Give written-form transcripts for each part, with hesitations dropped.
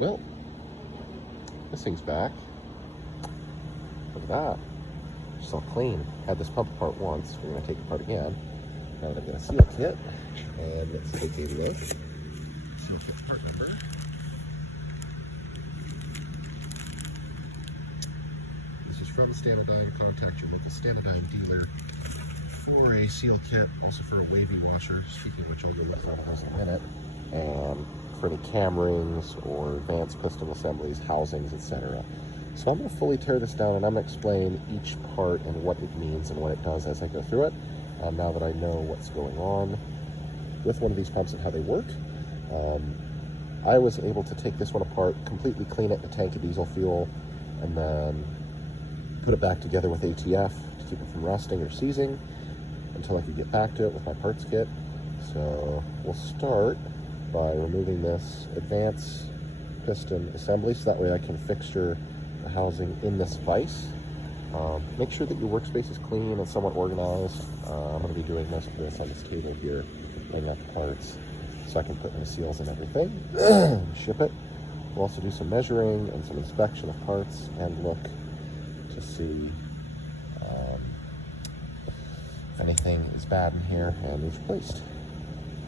Well, this thing's back. Look at that. It's all clean. Had this pump apart once. We're going to take it apart again. Now that I've got a seal kit. And let's take a look. Seal kit part number. This is from Stanadyne. Contact your local Stanadyne dealer for a seal kit, also for a wavy washer. Speaking of which, I'll go look for those in a minute. And for any cam rings or advanced piston assemblies, housings, etc. So I'm going to fully tear this down and I'm going to explain each part and what it means and what it does as I go through it. Now that I know what's going on with one of these pumps and how they work. I was able to take this one apart, completely clean it, the tank of diesel fuel, and then put it back together with ATF to keep it from rusting or seizing until I could get back to it with my parts kit. So we'll start by removing this advanced piston assembly so that way I can fixture the housing in this vise. Make sure that your workspace is clean and somewhat organized. I'm going to be doing most of this on this table here, laying out the parts so I can put my seals and everything and ship it. We'll also do some measuring and some inspection of parts and look to see if anything is bad in here and needs replaced.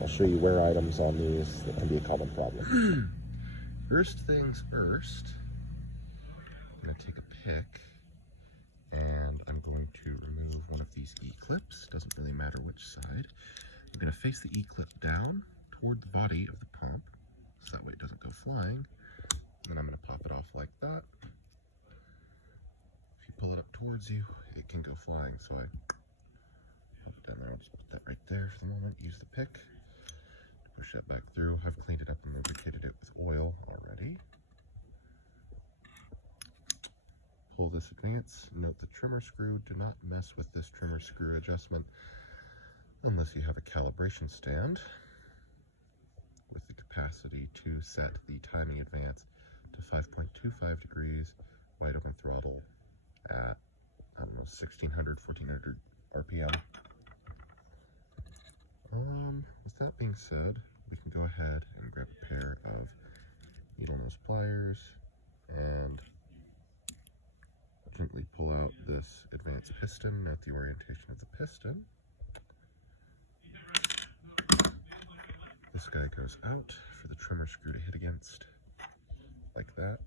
I'll show you wear items on these that can be a common problem. First things first, I'm going to take a pick and I'm going to remove one of these E-clips. Doesn't really matter which side. I'm going to face the E-clip down toward the body of the pump so that way it doesn't go flying. Then I'm going to pop it off like that. If you pull it up towards you, it can go flying. So I pop it down there. I'll just put that right there for the moment. Use the pick to push that back through. I've cleaned it up and lubricated it with oil already. Pull this advance. Note the trimmer screw. Do not mess with this trimmer screw adjustment unless you have a calibration stand with the capacity to set the timing advance to 5.25 degrees, wide open throttle at, I don't know, 1600, 1400 RPM. With that being said, we can go ahead and grab a pair of needle nose pliers and gently pull out this advanced piston, note the orientation of the piston. This guy goes out for the trimmer screw to hit against, like that.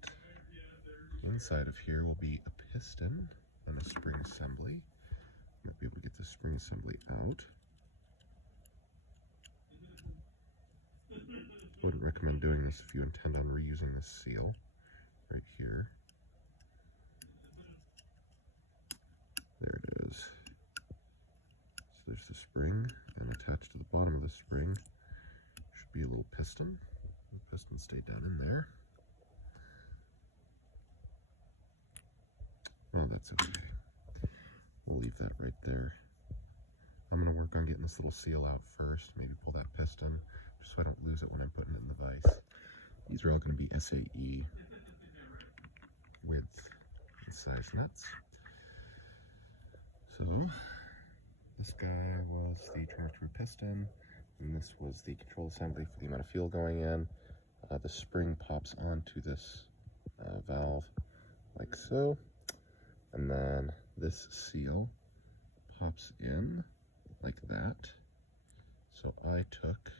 Inside of here will be a piston and a spring assembly. You might be able to get the spring assembly out. Wouldn't recommend doing this if you intend on reusing this seal right here. There it is. So there's the spring, and attached to the bottom of the spring should be a little piston. The piston stayed down in there. Oh, that's okay. We'll leave that right there. I'm going to work on getting this little seal out first, maybe pull that piston, just so I don't lose it when I'm putting it in the vise. These are all going to be SAE width and size nuts. So, this guy was the trimmer screw piston, and this was the control assembly for the amount of fuel going in. The spring pops onto this valve like so, and then this seal pops in like that. So I took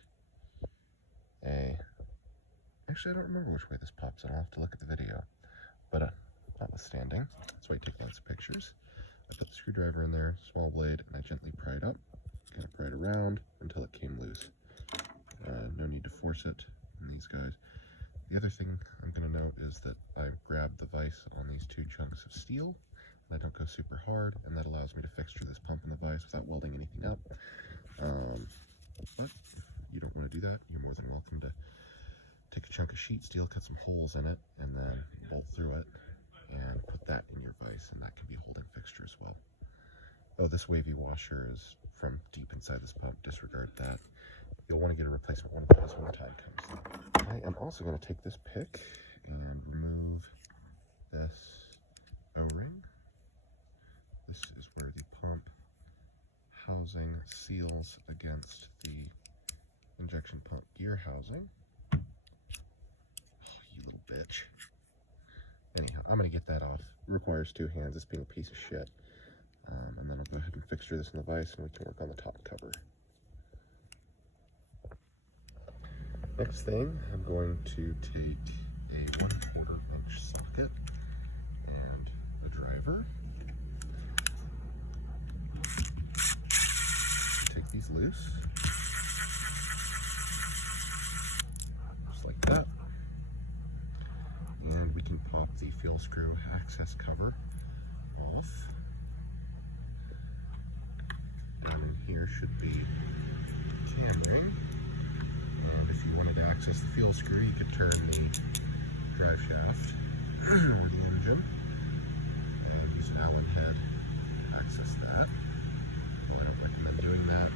actually I don't remember which way this pops in, I'll have to look at the video, but notwithstanding, that's why I take lots of pictures. I put the screwdriver in there, small blade, and I gently pry it up, kind of pry it around until it came loose. No need to force it in these guys. The other thing I'm going to note is that I grabbed the vise on these two chunks of steel, and I don't go super hard, and that allows me to fixture this pump in the vise without welding anything up. But if you don't want to do that, you're more than welcome to take a chunk of sheet steel, cut some holes in it, and then bolt through it, and put that in your vise, and that can be a holding fixture as well. Oh, this wavy washer is from deep inside this pump. Disregard that. You'll want to get a replacement one of those when the time comes. I am also going to take this pick and remove this O-ring. This is where the pump housing seals against the injection pump gear housing. Oh, you little I'm going to get that off. It requires two hands, this being a piece of shit. And then I'll go ahead and fixture this in the vise and we can work on the top cover. Next thing, I'm going to take a 1/4 inch socket and a driver. Take these loose, just like that. And we can pop the fuel screw access cover off. Down in here should be cam ring. And if you wanted to access the fuel screw, you could turn the drive shaft or the engine and use an Allen head to access that. Well, I don't recommend doing that.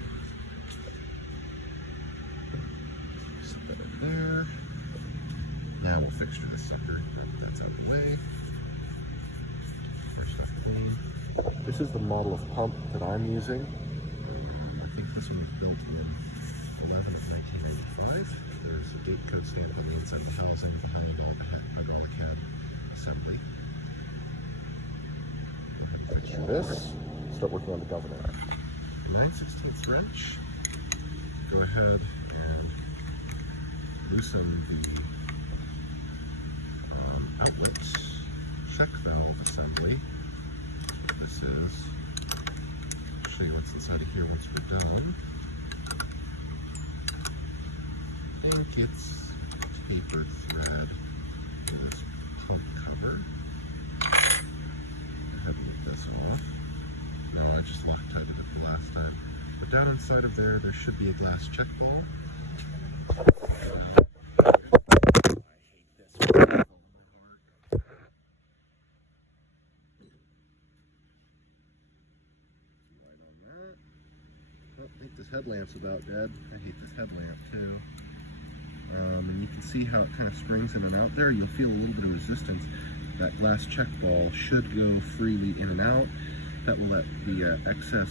Set that in there. Now we'll fixture this sucker. That's out of the way. First stuff clean. This is the model of pump that I'm using. I think this one was built in 11 of 1995. There's a date code stamp on the inside of the housing behind the hydraulic head assembly. Go ahead and fixture this. Start working on the governor. A 9/16 wrench. Go ahead and loosen the outlet check valve assembly. This is. I'll show you what's inside of here once we're done. I think it's tapered thread for this pump cover. Go ahead and get this off. No, I just Loctited it the last time. But down inside of there, there should be a glass check ball. I think this headlamp's about dead. I hate this headlamp too. And you can see how it kind of springs in and out there. You'll feel a little bit of resistance. That glass check ball should go freely in and out. That will let the excess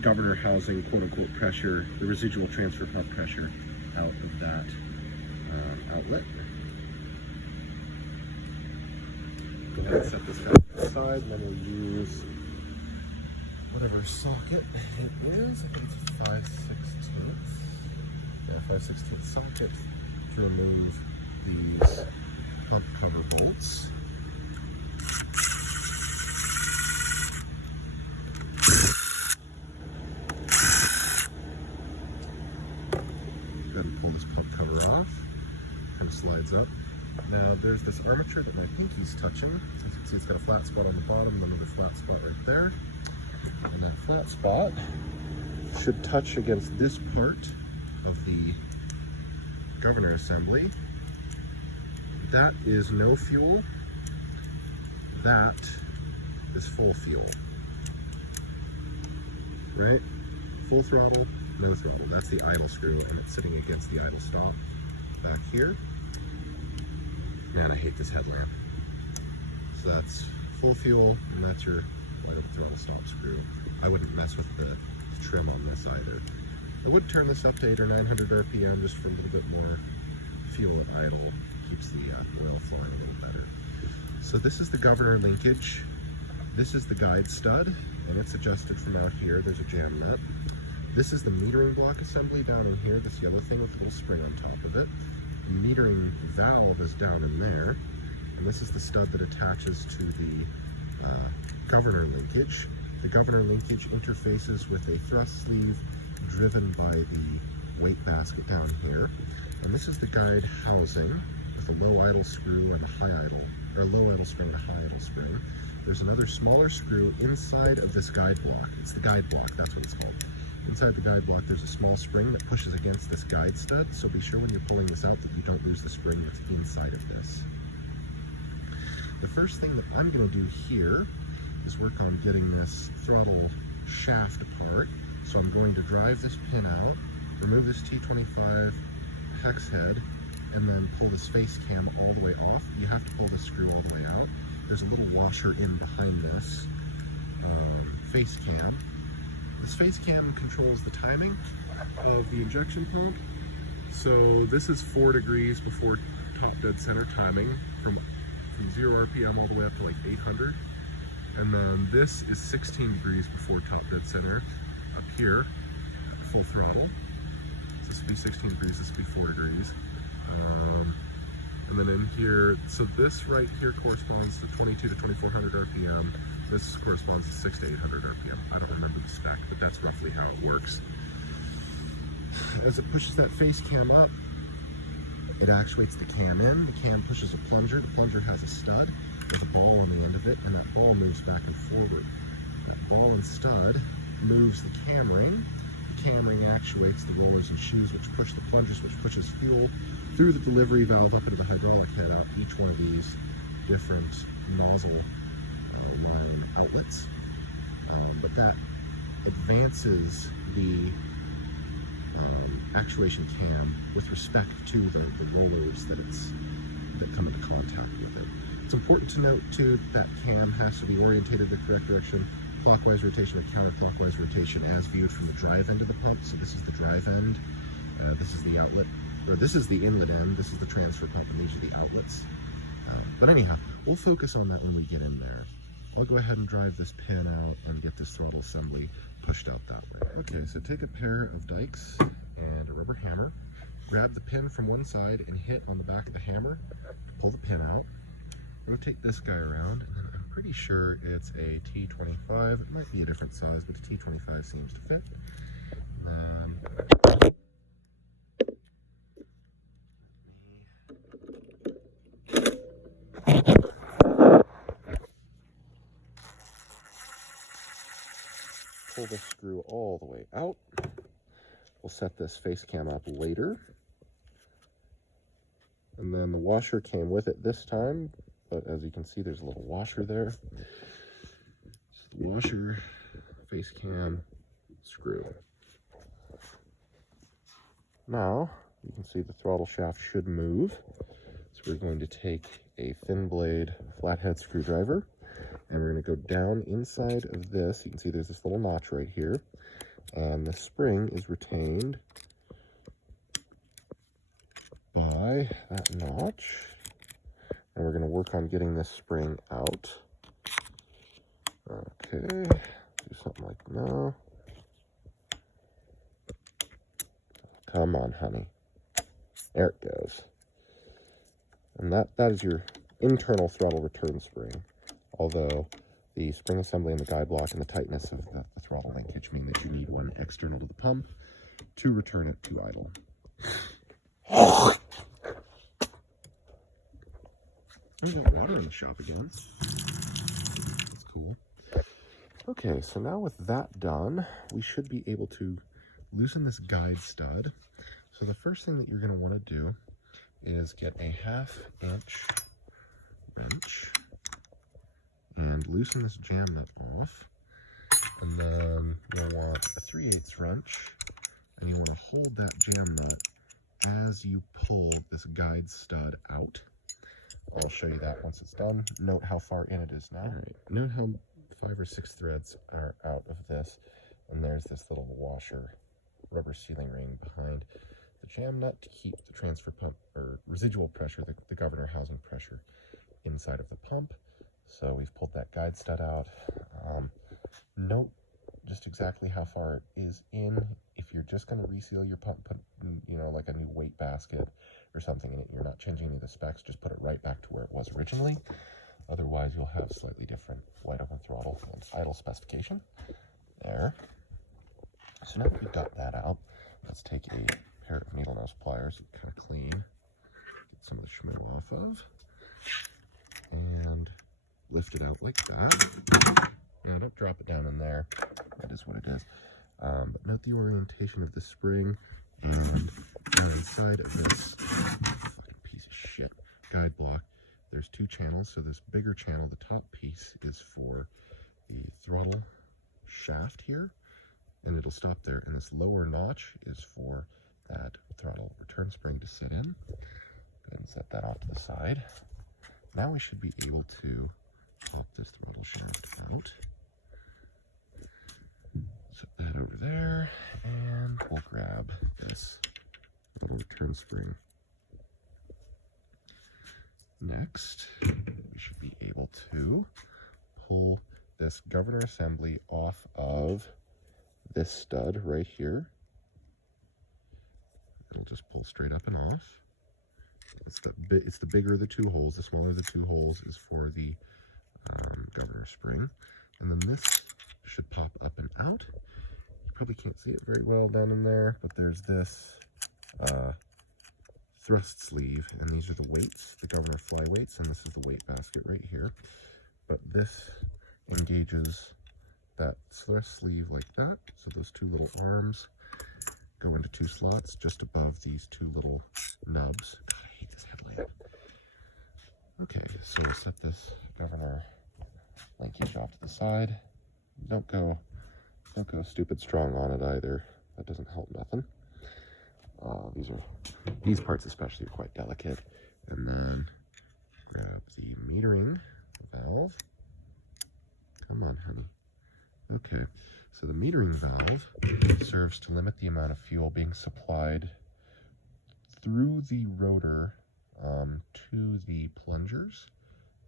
governor housing, quote-unquote, pressure, the residual transfer pump pressure, out of that outlet. Go ahead and set this guy aside, and then we'll use whatever socket it is. I think it's a 5/16. Yeah, 5/16 socket to remove these pump cover bolts. Go ahead and pull this pump cover off. Kind of slides up. Now there's this armature that my pinky's touching. As you can see, it's got a flat spot on the bottom, another flat spot right there. And that flat spot should touch against this part of the governor assembly. That is no fuel. That is full fuel. Right? Full throttle, no throttle. That's the idle screw, and it's sitting against the idle stop back here. Man, I hate this headlamp. So that's full fuel, and that's your idle throttle stop screw. I wouldn't mess with the trim on this either. I would turn this up to 800 or 900 RPM just for a little bit more fuel idle. Keeps the oil flowing a little better. So this is the governor linkage. This is the guide stud, and it's adjusted from out here. There's a jam nut. This is the metering block assembly down in here. This yellow thing with a little spring on top of it. The metering valve is down in there. And this is the stud that attaches to the governor linkage. The governor linkage interfaces with a thrust sleeve driven by the weight basket down here. And this is the guide housing with a low idle screw and a high idle, or low idle spring and a high idle spring. There's another smaller screw inside of this guide block. It's the guide block, that's what it's called. Inside the guide block, there's a small spring that pushes against this guide stud, so be sure when you're pulling this out that you don't lose the spring that's inside of this. The first thing that I'm going to do here is work on getting this throttle shaft apart. So I'm going to drive this pin out, remove this T25 hex head, and then pull this face cam all the way off. You have to pull this screw all the way out. There's a little washer in behind this face cam. This face cam controls the timing of the injection pump. So this is 4 degrees before top dead center timing from from 0 RPM all the way up to like 800. And then this is 16 degrees before top dead center. Up here, full throttle. So this would be 16 degrees, this would be 4 degrees. And then in here, so this right here corresponds to 22 to 2400 RPM. This corresponds to 6 to 800 RPM. I don't remember the spec, but that's roughly how it works. As it pushes that face cam up, it actuates the cam in. The cam pushes a plunger. The plunger has a stud. There's a ball on the end of it, and that ball moves back and forward. That ball and stud moves the cam ring. The cam ring actuates the rollers and shoes, which push the plungers, which pushes fuel through the delivery valve up into the hydraulic head out each one of these different nozzle line outlets. But that advances the actuation cam with respect to the rollers that come into contact with it. It's important to note too that cam has to be orientated the correct direction, clockwise rotation and counterclockwise rotation as viewed from the drive end of the pump. So this is the drive end, this is the outlet, or this is the inlet end, this is the transfer pump, and these are the outlets. But anyhow, we'll focus on that when we get in there. I'll go ahead and drive this pin out and get this throttle assembly pushed out that way. Okay, so take a pair of dikes and a rubber hammer, grab the pin from one side and hit on the back of the hammer, pull the pin out, rotate this guy around, and then I'm pretty sure it's a T25. It might be a different size, but a T25 seems to fit. And then pull the screw all the way out. We'll set this face cam up later. And then the washer came with it this time, but as you can see, there's a little washer there. So the washer, face cam, screw. Now, you can see the throttle shaft should move. So we're going to take a thin blade flathead screwdriver, and we're going to go down inside of this. You can see there's this little notch right here, and the spring is retained by that notch. And we're going to work on getting this spring out. Okay, do something like no. Come on, honey. There it goes. And that is your internal throttle return spring. Although the spring assembly and the guide block and the tightness of the throttle linkage mean that you need one external to the pump to return it to idle. There's that water in the shop again. That's cool. Okay, so now with that done, we should be able to loosen this guide stud. So the first thing that you're going to want to do is get a 1/2-inch wrench and loosen this jam nut off. And then you'll want a 3/8 wrench, and you want to hold that jam nut as you pull this guide stud out. I'll show you that once it's done. Note how far in it is now. All right, note how 5 or 6 threads are out of this, and there's this little washer rubber sealing ring behind the jam nut to keep the transfer pump or residual pressure, the governor housing pressure inside of the pump. So we've pulled that guide stud out. Note just exactly how far it is in. If you're just going to reseal your pump, put, you know, like a new weight basket or something in it, you're not changing any of the specs, just put it right back to where it was originally. Otherwise, you'll have slightly different wide open throttle and idle specification. There. So now that we've got that out, let's take a pair of needle nose pliers, kind of clean, get some of the schmo off of, and lift it out like that. Now don't drop it down in there. That is what it is. But note the orientation of the spring, and now inside of this fucking piece of shit guide block, there's 2 channels. So this bigger channel, the top piece, is for the throttle shaft here, and it'll stop there. And this lower notch is for that throttle return spring to sit in. Go ahead and set that off to the side. Now we should be able to flip this throttle shaft out. Set that over there, and we'll grab this little return spring. Next, we should be able to pull this governor assembly off of this stud right here. It'll just pull straight up and off. It's the bigger of the two holes. The smaller of the two holes is for the governor spring. And then this should pop up and out. You probably can't see it very well down in there, but there's this thrust sleeve, and these are the weights, the governor fly weights, and this is the weight basket right here. But this engages that thrust sleeve like that. So those two little arms go into two slots just above these two little nubs. I hate this headlamp. Okay, so we'll set this governor linkage off to the side. Don't go stupid strong on it either. That doesn't help nothing. These parts especially are quite delicate. And then grab the metering valve. Come on, honey. Okay, so the metering valve serves to limit the amount of fuel being supplied through the rotor to the plungers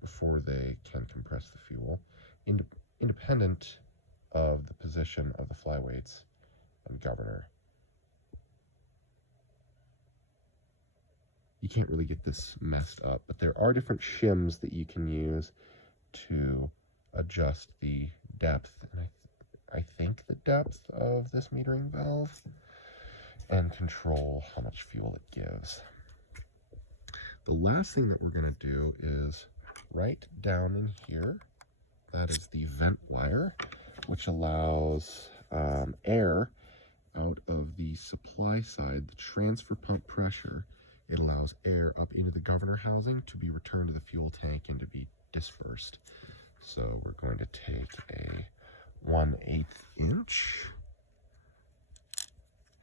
before they can compress the fuel, independent of the position of the flyweights and governor. You can't really get this messed up, but there are different shims that you can use to adjust the depth, and I think the depth of this metering valve, and control how much fuel it gives. The last thing that we're going to do is right down in here, that is the vent wire, which allows air out of the supply side, the transfer pump pressure. It allows air up into the governor housing to be returned to the fuel tank and to be dispersed. So we're going to take a 1/8 inch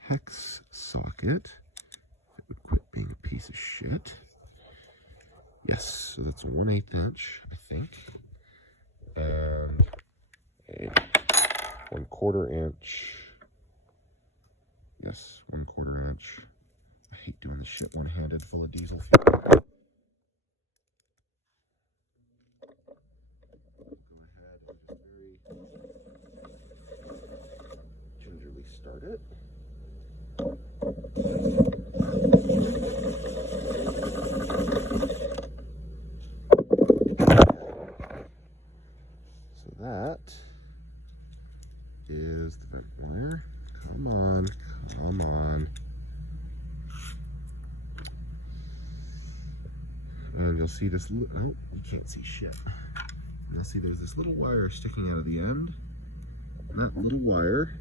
hex socket. If it would quit being a piece of shit. Yes, so that's a 1/8 inch, I think. And a 1/4 inch. Yes, 1/4 inch. I hate doing this shit one-handed full of diesel fuel. Go ahead and just very gingerly start it. So that is the vent wire. Come on, come on. And you'll see this, oh, you can't see shit. You'll see there's this little wire sticking out of the end. And that little wire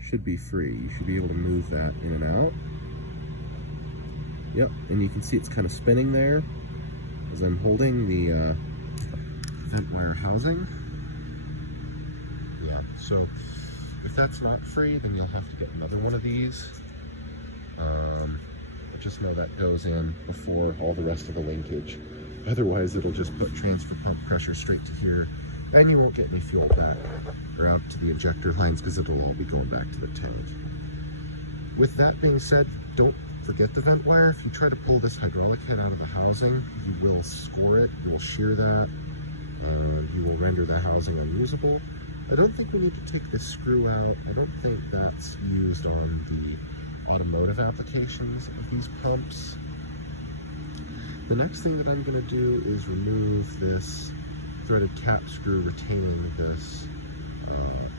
should be free. You should be able to move that in and out. Yep, and you can see it's kind of spinning there as I'm holding the vent wire housing. Yeah, so if that's not free, then you'll have to get another one of these. Just know that goes in before all the rest of the linkage. Otherwise, it'll just put transfer pump pressure straight to here, and you won't get any fuel back or out to the ejector lines because it'll all be going back to the tank. With that being said, don't forget the vent wire. If you try to pull this hydraulic head out of the housing, you will score it, you will shear that, and you will render the housing unusable. I don't think we need to take this screw out. I don't think that's used on the automotive applications of these pumps. The next thing that I'm going to do is remove this threaded cap screw retaining this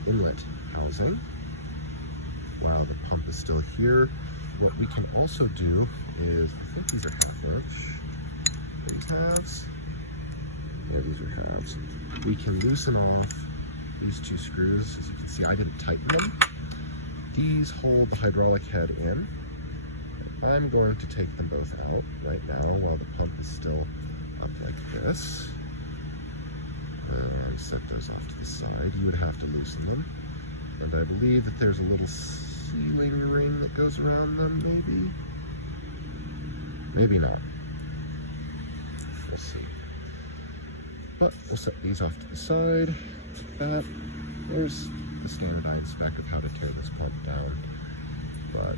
inlet housing while the pump is still here. What we can also do is, I think these are 1/2 inch. These halves? Yeah, these are halves. We can loosen off these two screws. As you can see, I didn't tighten them. These hold the hydraulic head in. I'm going to take them both out right now while the pump is still up like this. And set those off to the side. You would have to loosen them. And I believe that there's a little sealing ring that goes around them, maybe? Maybe not. We'll see. But we'll set these off to the side, like that. There's the standardized spec of how to tear this pump down, but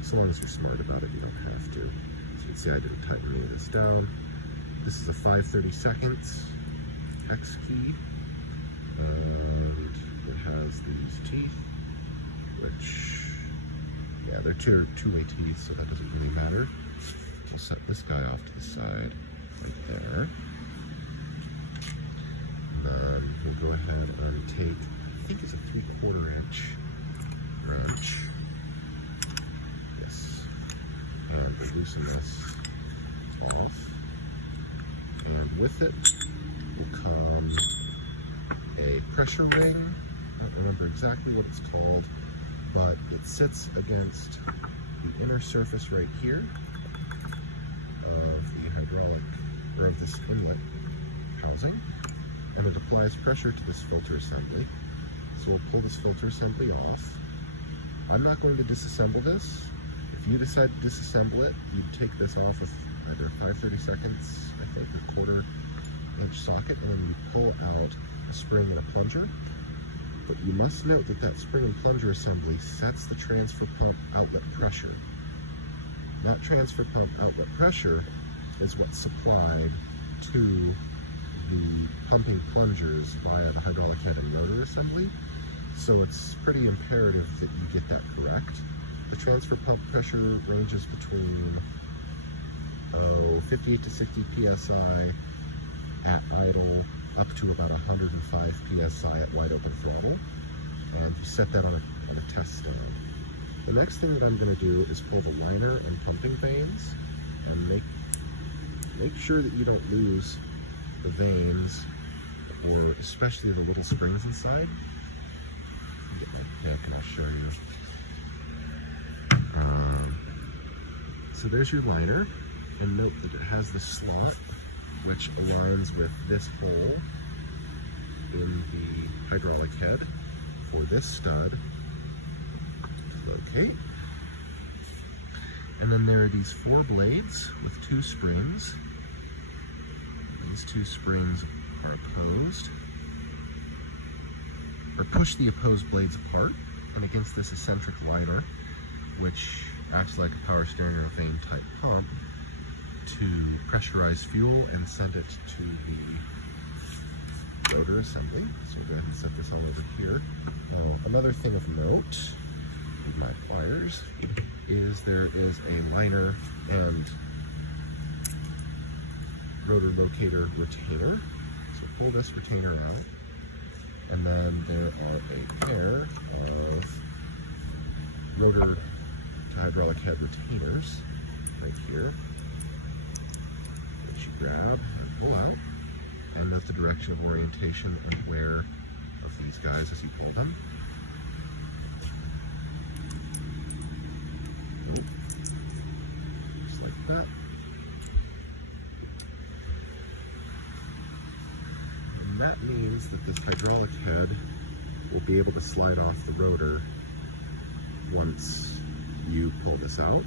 as long as you're smart about it, you don't have to. So you can see I didn't tighten any of this down. This is a 5/32 hex key, and it has these teeth, which, yeah, they're two-way teeth, so that doesn't really matter. We'll set this guy off to the side, like there. And then we'll go ahead and take, I think it's a 3/4 inch wrench. Yes. And we'll loosen this off. And with it will come a pressure ring. I don't remember exactly what it's called, but it sits against the inner surface right here of the hydraulic, or of this inlet housing, and it applies pressure to this filter assembly. So we'll pull this filter assembly off. I'm not going to disassemble this. If you decide to disassemble it, you take this off with either 5/32, I think, a 1/4 inch socket, and then you pull out a spring and a plunger. But you must note that that spring and plunger assembly sets the transfer pump outlet pressure. That transfer pump outlet pressure is what's supplied to the pumping plungers via the hydraulic head and rotor assembly. So it's pretty imperative that you get that correct. The transfer pump pressure ranges between 58 to 60 psi at idle, up to about 105 psi at wide open throttle, and you set that on a test stand. The next thing that I'm going to do is pull the liner and pumping vanes, and make sure that you don't lose the vanes, or especially the little springs inside. Get my pick and I'll show you. So there's your liner, and note that it has the slot which aligns with this hole in the hydraulic head for this stud to locate. And then there are these 4 blades with 2 springs. These 2 springs are opposed, or push the opposed blades apart and against this eccentric liner, which acts like a power steering or vane type pump to pressurize fuel and send it to the rotor assembly. So we'll go ahead and set this on over here. Another thing of note with my pliers is there is a liner and rotor locator retainer. So pull this retainer out, and then there are a pair of rotor to hydraulic head retainers right here, which you grab and pull out, and note the direction of orientation and wear of these guys as you pull them. Just like that. And that means that this hydraulic head will be able to slide off the rotor once you pull this out.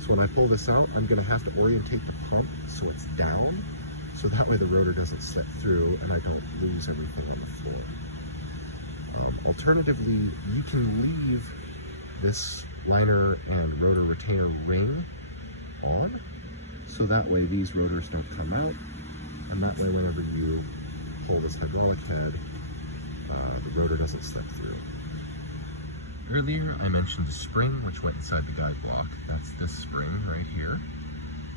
So when I pull this out, I'm going to have to orientate the pump so it's down, so that way the rotor doesn't slip through and I don't lose everything on the floor. Alternatively, you can leave this liner and rotor retainer ring on, so that way these rotors don't come out, and that way whenever you pull this hydraulic head, the rotor doesn't slip through. Earlier I mentioned the spring which went inside the guide block. That's this spring right here.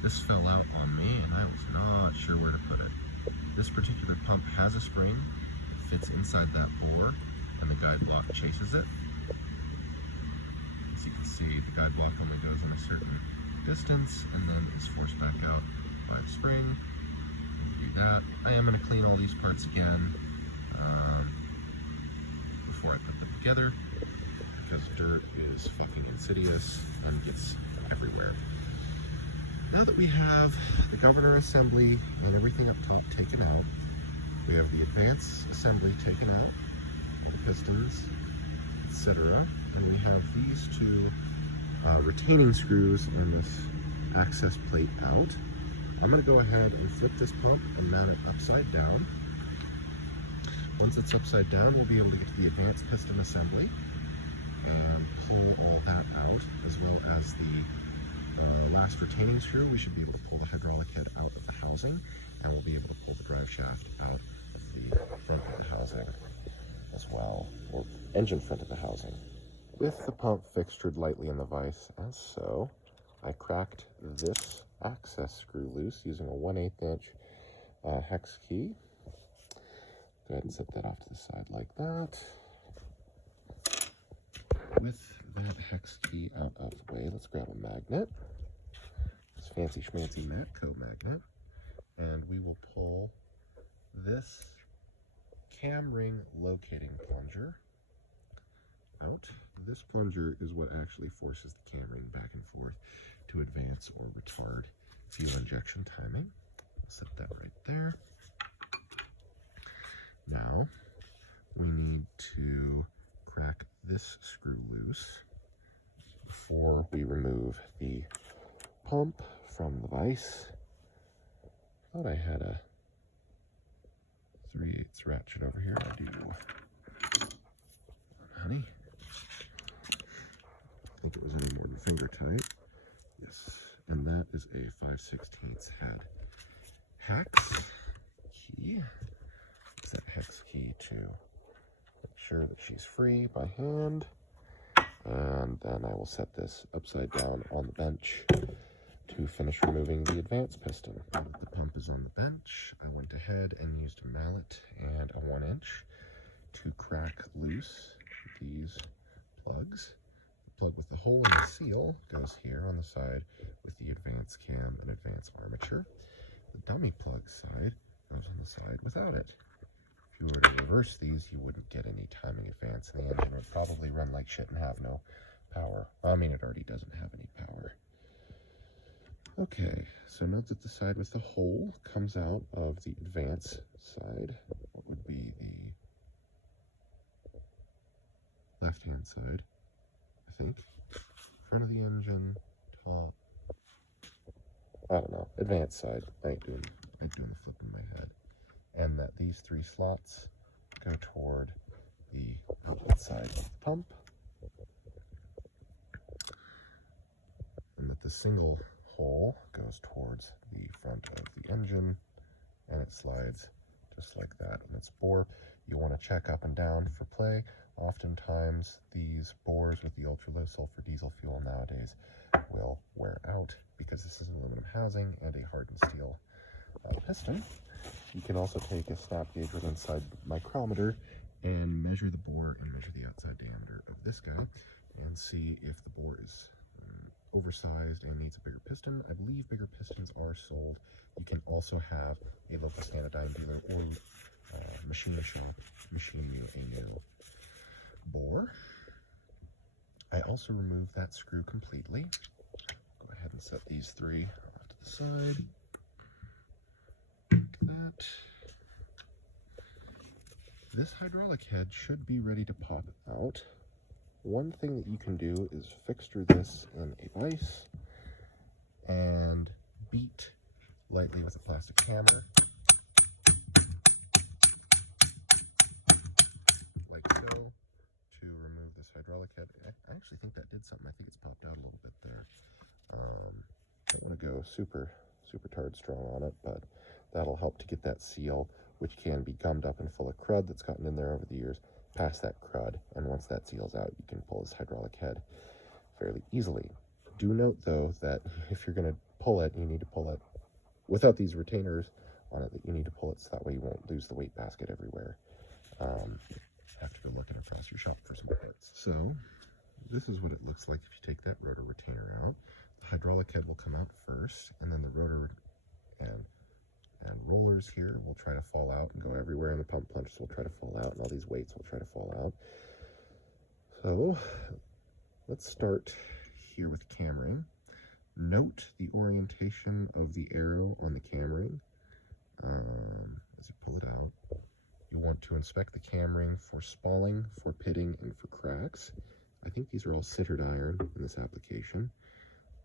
This fell out on me and I was not sure where to put it. This particular pump has a spring, it fits inside that bore, and the guide block chases it. As you can see, the guide block only goes in a certain distance and then is forced back out by the spring. Do that. I am going to clean all these parts again before I put them together, because dirt is fucking insidious and gets everywhere. Now that we have the governor assembly and everything up top taken out, we have the advance assembly taken out, the pistons, etc., and we have these 2 retaining screws and this access plate out. I'm going to go ahead and flip this pump and mount it upside down. Once it's upside down, we'll be able to get to the advanced piston assembly and pull all that out, as well as the last retaining screw, we should be able to pull the hydraulic head out of the housing, and we'll be able to pull the drive shaft out of the front of the housing as well, or engine front of the housing. With the pump fixtured lightly in the vise, as so, I cracked this access screw loose using a 1/8 inch hex key. Go ahead and set that off to the side like that. With that hex key out of the way, let's grab a magnet. This fancy schmancy Matco magnet. And we will pull this cam ring locating plunger out. This plunger is what actually forces the cam ring back and forth to advance or retard fuel injection timing. I'll set that right there. Now, we need to crack this screw loose before we remove the pump from the vise. I thought I had a 3/8 ratchet over here. I do. Honey. I think it was any more than finger tight. Yes. And that is a 5/16 head hex key. Use that hex key to make sure that she's free by hand. And then I will set this upside down on the bench to finish removing the advance piston. Now that the pump is on the bench, I went ahead and used a mallet and a 1 inch to crack loose these plugs. The plug with the hole in the seal goes here on the side with the advance cam and advance armature. The dummy plug side goes on the side without it. If you were to reverse these, you wouldn't get any timing advance, and the engine would probably run like shit and have no power. I mean, it already doesn't have any power. Okay, so note that the side with the hole comes out of the advance side. What would be the left-hand side, I think. Front of the engine, top. I don't know, advance side. I ain't doing the flip in my head. And that these 3 slots go toward the outlet side of the pump. And that the single hole goes towards the front of the engine, and it slides just like that in its bore. You want to check up and down for play. Oftentimes these bores with the ultra low sulfur diesel fuel nowadays will wear out because this is an aluminum housing and a hardened steel piston. You can also take a snap gauge with inside micrometer and measure the bore and measure the outside diameter of this guy and see if the bore is oversized and needs a bigger piston. I believe bigger pistons are sold. You can also have a local Stanadyne dealer or machine shop machine you a new bore. I also removed that screw completely. Go ahead and set these 3 off to the side. Like that. This hydraulic head should be ready to pop out. One thing that you can do is fixture this in a vise and beat lightly with a plastic hammer, like so, to remove this hydraulic head. I actually think that did something. I think it's popped out a little bit there. Don't want to go super tard strong on it, but that'll help to get that seal, which can be gummed up and full of crud that's gotten in there over the years, past that crud, and once that seals out, you can pull this hydraulic head fairly easily. Do note, though, that if you're going to pull it, you need to pull it without these retainers on it, that you need to pull it so that way you won't lose the weight basket everywhere. Have to go looking across your shop for some parts. So, this is what it looks like if you take that rotor retainer out. The hydraulic head will come out first, and then the rotor and rollers here will try to fall out and go everywhere, and the pump plungers will try to fall out, and all these weights will try to fall out. So let's start here with cam ring. Note the orientation of the arrow on the cam ring as you pull it out. You want to inspect the cam ring for spalling, for pitting, and for cracks. I think these are all sittered iron in this application.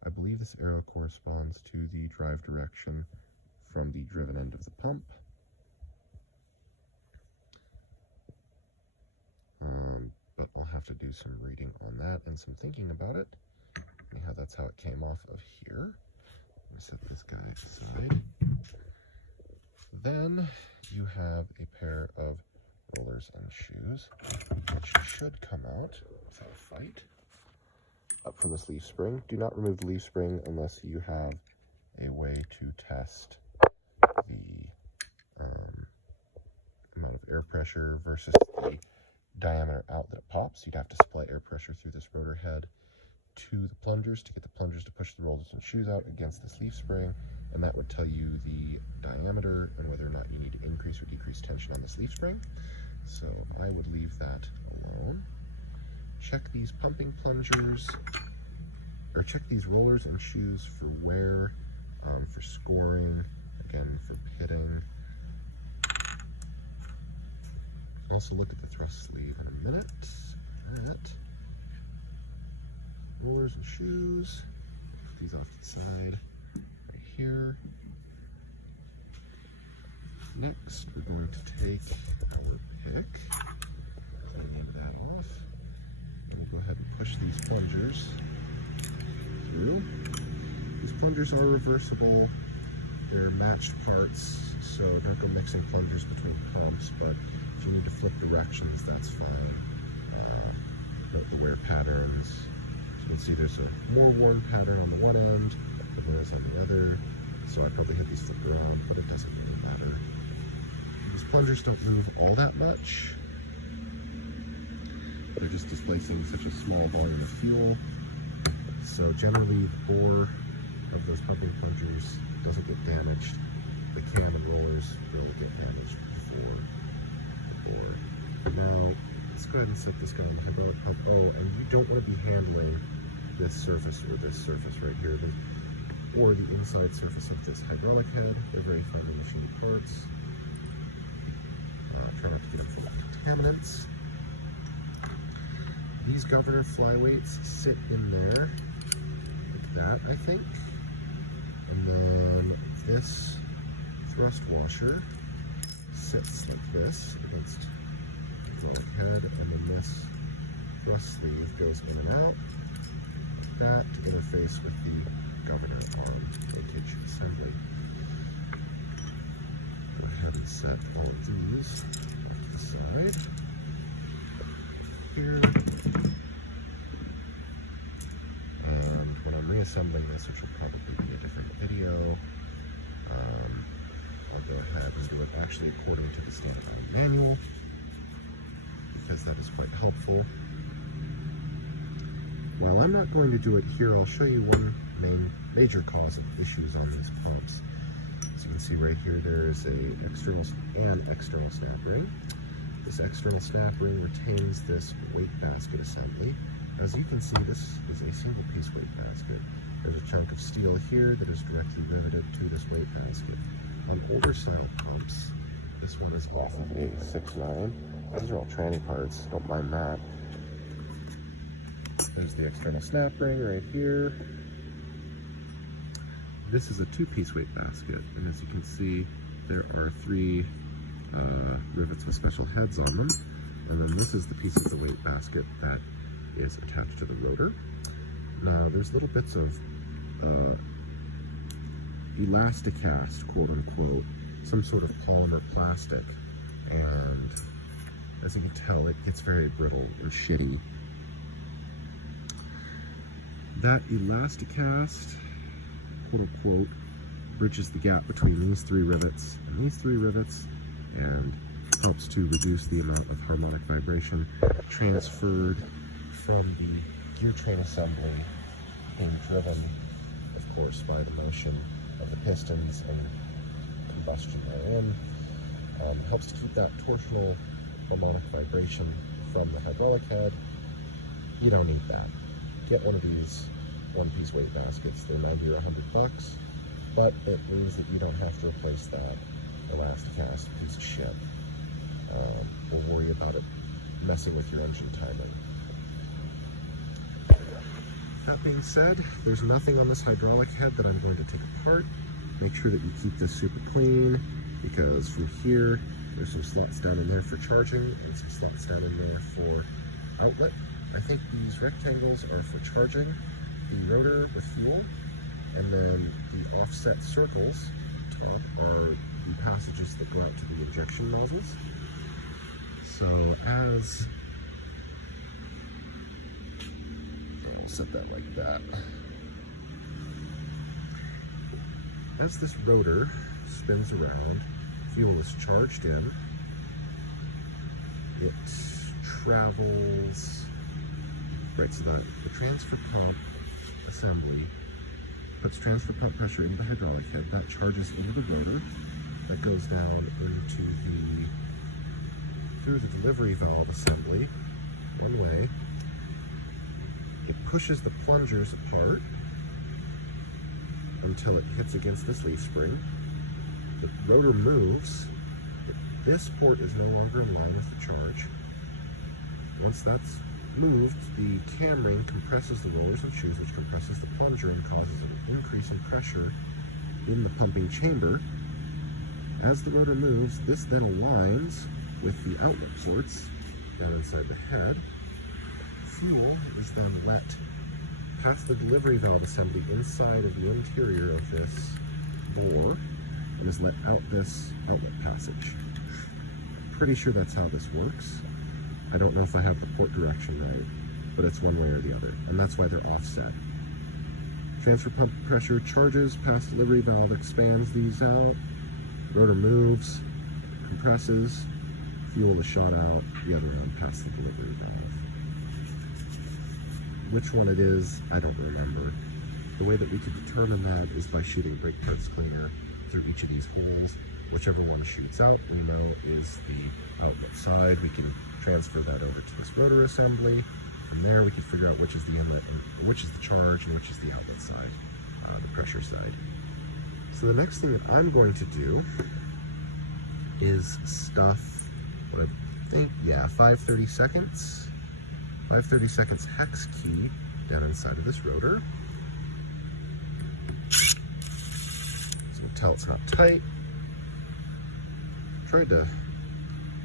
I believe this arrow corresponds to the drive direction from the driven end of the pump. But I'll have to do some reading on that and some thinking about it. Anyhow, that's how it came off of here. Let me set this guy aside. Then you have a pair of rollers and shoes, which should come out without a fight. Up from this leaf spring. Do not remove the leaf spring unless you have a way to test the amount of air pressure versus the diameter out that it pops. You'd have to supply air pressure through this rotor head to the plungers to get the plungers to push the rollers and shoes out against this leaf spring, and that would tell you the diameter and whether or not you need to increase or decrease tension on this leaf spring. So I would leave that alone. Check these pumping plungers, or check these rollers and shoes for wear, for scoring, again for pitting. Also look at the thrust sleeve in a minute. That. Rollers and shoes. Put these off to the side right here. Next, we're going to take our pick, clean that off, and we'll go ahead and push these plungers through. These plungers are reversible. They're matched parts, so don't go mixing plungers between pumps, but if you need to flip directions, that's fine. Note the wear patterns. As you can see, there's a more worn pattern on the one end than there is on the other, so I'd probably hit these flipped around, but it doesn't really matter. These plungers don't move all that much. They're just displacing such a small volume of fuel, so generally the bore of those pumping plungers doesn't get damaged. The cam and rollers will get damaged before the bore. Now, let's go ahead and set this guy on the hydraulic pump. Oh, and you don't want to be handling this surface or this surface right here, or the inside surface of this hydraulic head. They're very finely machined parts. Try not to get them full of contaminants. These governor flyweights sit in there, like that, I think. And then this thrust washer sits like this against the hydraulic head, and then this thrust sleeve goes in and out, like that, to interface with the governor arm linkage assembly. Go ahead and set all of these off to the side here. And when I'm reassembling this, which will probably be a different video, I'll go ahead and do it actually according to the standard manual, because that is quite helpful. While I'm not going to do it here, I'll show you one major cause of issues on these pumps. As you can see right here, there is an external snap ring. This external snap ring retains this weight basket assembly. As you can see, this is a single piece weight basket. There's a chunk of steel here that is directly riveted to this weight basket. On older style pumps, this one is off of a 6.9. These are all tranny parts, don't mind that. There's the external snap ring right here. This is a 2-piece weight basket, and as you can see, there are 3 rivets with special heads on them. And then this is the piece of the weight basket that is attached to the rotor. Now, there's little bits of elasticast, quote unquote, some sort of polymer plastic, and as you can tell, it gets very brittle or shitty. That elasticast, quote unquote, bridges the gap between these 3 rivets and these 3 rivets, and helps to reduce the amount of harmonic vibration transferred from the gear train assembly being driven, of course, by the motion of the pistons and combustion therein. Helps to keep that torsional harmonic vibration from the hydraulic head. You don't need that. Get one of these 1-piece weight baskets. They're $90 or $100, but it means that you don't have to replace that elasticast piece of shit, or worry about it messing with your engine timing. That being said, there's nothing on this hydraulic head that I'm going to take apart. Make sure that you keep this super clean, because from here, there's some slots down in there for charging and some slots down in there for outlet. I think these rectangles are for charging, the rotor with fuel, and then the offset circles are the passages that go out to the injection nozzles. So I'll set that like that. As this rotor spins around, fuel is charged in. It travels, right, so that the transfer pump assembly puts transfer pump pressure into the hydraulic head. That charges into the rotor. That goes down through the delivery valve assembly, one way. It pushes the plungers apart until it hits against this leaf spring. The rotor moves. This port is no longer in line with the charge. Once that's moved, the cam ring compresses the rollers and shoes, which compresses the plunger and causes an increase in pressure in the pumping chamber. As the rotor moves, this then aligns with the outlet ports down inside the head. Fuel is then let past the delivery valve assembly inside of the interior of this bore and is let out this outlet passage. Pretty sure that's how this works. I don't know if I have the port direction right, but it's one way or the other, and that's why they're offset. Transfer pump pressure charges past delivery valve, expands these out, rotor moves, compresses, fuel is shot out the other end past the delivery valve. Which one it is, I don't remember. The way that we could determine that is by shooting brake parts cleaner through each of these holes. Whichever one shoots out, we know is the outlet side. We can transfer that over to this rotor assembly. From there, we can figure out which is the inlet, and which is the charge, and which is the outlet side, the pressure side. So the next thing that I'm going to do is stuff, what I think, 5/30 seconds. 5/30 seconds hex key down inside of this rotor. So tell it's not tight. Tried to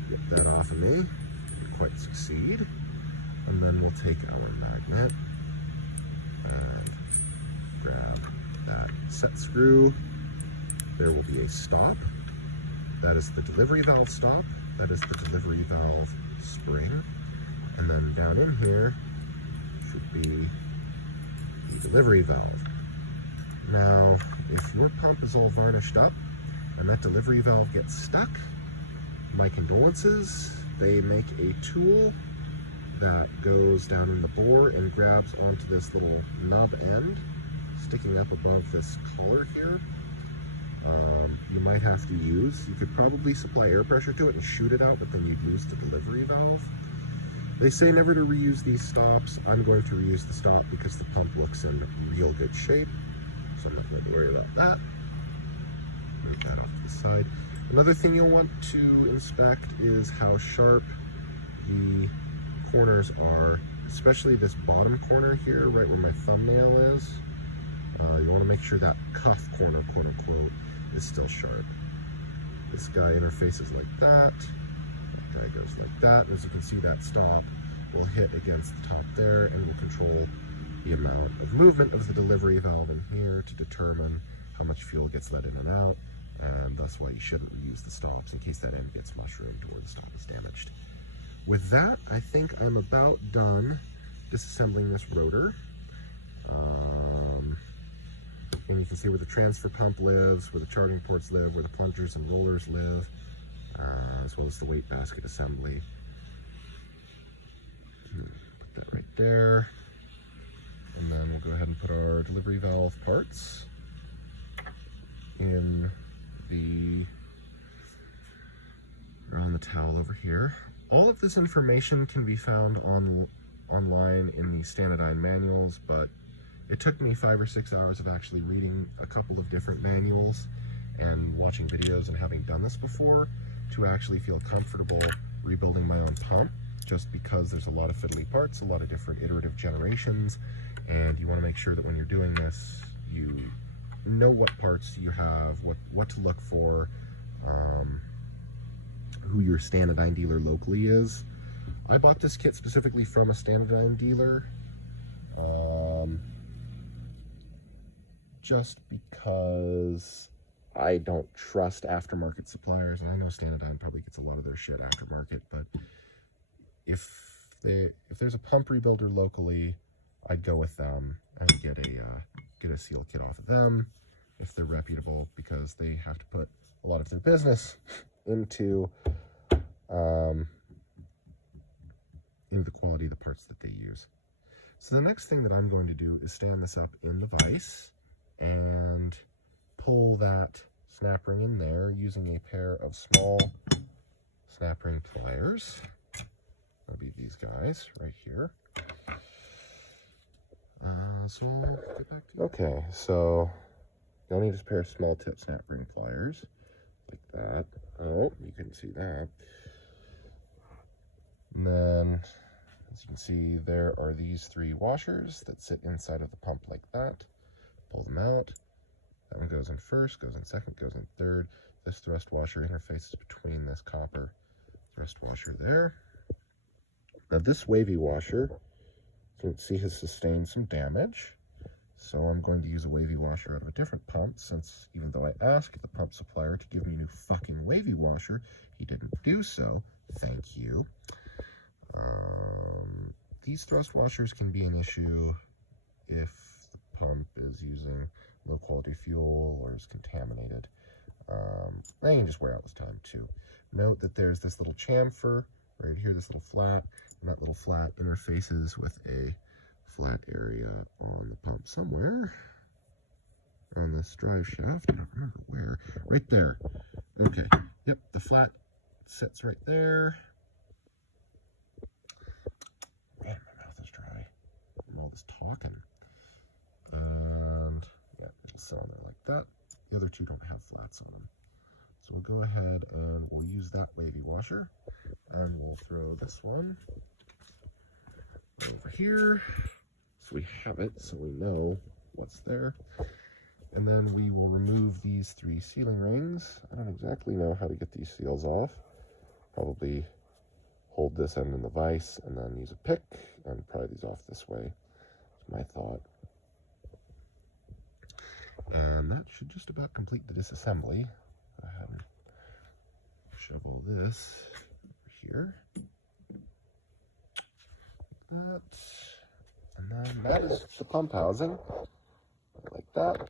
get that off of me, didn't quite succeed. And then we'll take our magnet and grab that set screw. There will be a stop. That is the delivery valve stop. That is the delivery valve spring. And then down in here should be the delivery valve. Now, if your pump is all varnished up and that delivery valve gets stuck, my condolences. They make a tool that goes down in the bore and grabs onto this little nub end sticking up above this collar here. You might have to use, you could probably supply air pressure to it and shoot it out, but then you'd use the delivery valve. They say never to reuse these stops. I'm going to reuse the stop because the pump looks in real good shape, so I'm not going to worry about that. Move that off to the side. Another thing you'll want to inspect is how sharp the corners are, especially this bottom corner here, right where my thumbnail is. You want to make sure that cuff corner, quote unquote, is still sharp. This guy interfaces like that. That guy goes like that. As you can see, that stop will hit against the top there and will control the amount of movement of the delivery valve in here to determine how much fuel gets let in and out. And that's why you shouldn't use the stops in case that end gets mushroomed or the stop is damaged. With that, I think I'm about done disassembling this rotor. And you can see where the transfer pump lives, where the charging ports live, where the plungers and rollers live, as well as the weight basket assembly. Put that right there. And then we'll go ahead and put our delivery valve parts in on the towel over here. All of this information can be found online in the Stanadyne manuals, but it took me 5 or 6 hours of actually reading a couple of different manuals and watching videos and having done this before to actually feel comfortable rebuilding my own pump, just because there's a lot of fiddly parts, a lot of different iterative generations, and you want to make sure that when you're doing this, you know what parts you have, what to look for, who your Stanadyne dealer locally is. I bought this kit specifically from a Stanadyne dealer. just because I don't trust aftermarket suppliers, and I know Stanadyne probably gets a lot of their shit aftermarket, but if there's a pump rebuilder locally, I'd go with them and get a seal kit off of them if they're reputable, because they have to put a lot of their business into the quality of the parts that they use. So the next thing that I'm going to do is stand this up in the vise and pull that snap ring in there using a pair of small snap ring pliers. That'll be these guys right here. So I'll get back to you. Okay, so you'll need a pair of small tip snap ring pliers like that. Oh, you couldn't see that. And then, as you can see, there are these 3 washers that sit inside of the pump like that. Pull them out. That one goes in first, goes in second, goes in third. This thrust washer interfaces between this copper thrust washer there. Now this wavy washer, you can see, has sustained some damage. So I'm going to use a wavy washer out of a different pump, since even though I asked the pump supplier to give me a new fucking wavy washer, he didn't do so. Thank you. These thrust washers can be an issue if the pump is using low quality fuel or is contaminated. They can just wear out with time too. Note that there's this little chamfer right here, this little flat, and that little flat interfaces with a flat area on the pump somewhere on this drive shaft. I don't remember where. Right there. Okay. Yep, the flat sits right there. Man, my mouth is dry from all this talking. And yeah, it'll sit on there like that. The other 2 don't have flats on them. So we'll go ahead and we'll use that wavy washer, and we'll throw this one over here so we have it, so we know what's there. And then we will remove these 3 sealing rings. I don't exactly know how to get these seals off. Probably hold this end in the vise and then use a pick and pry these off this way. That's my thought. And that should just about complete the disassembly. Go ahead and shove all this over here. Like that. And then that is the pump housing. Like that.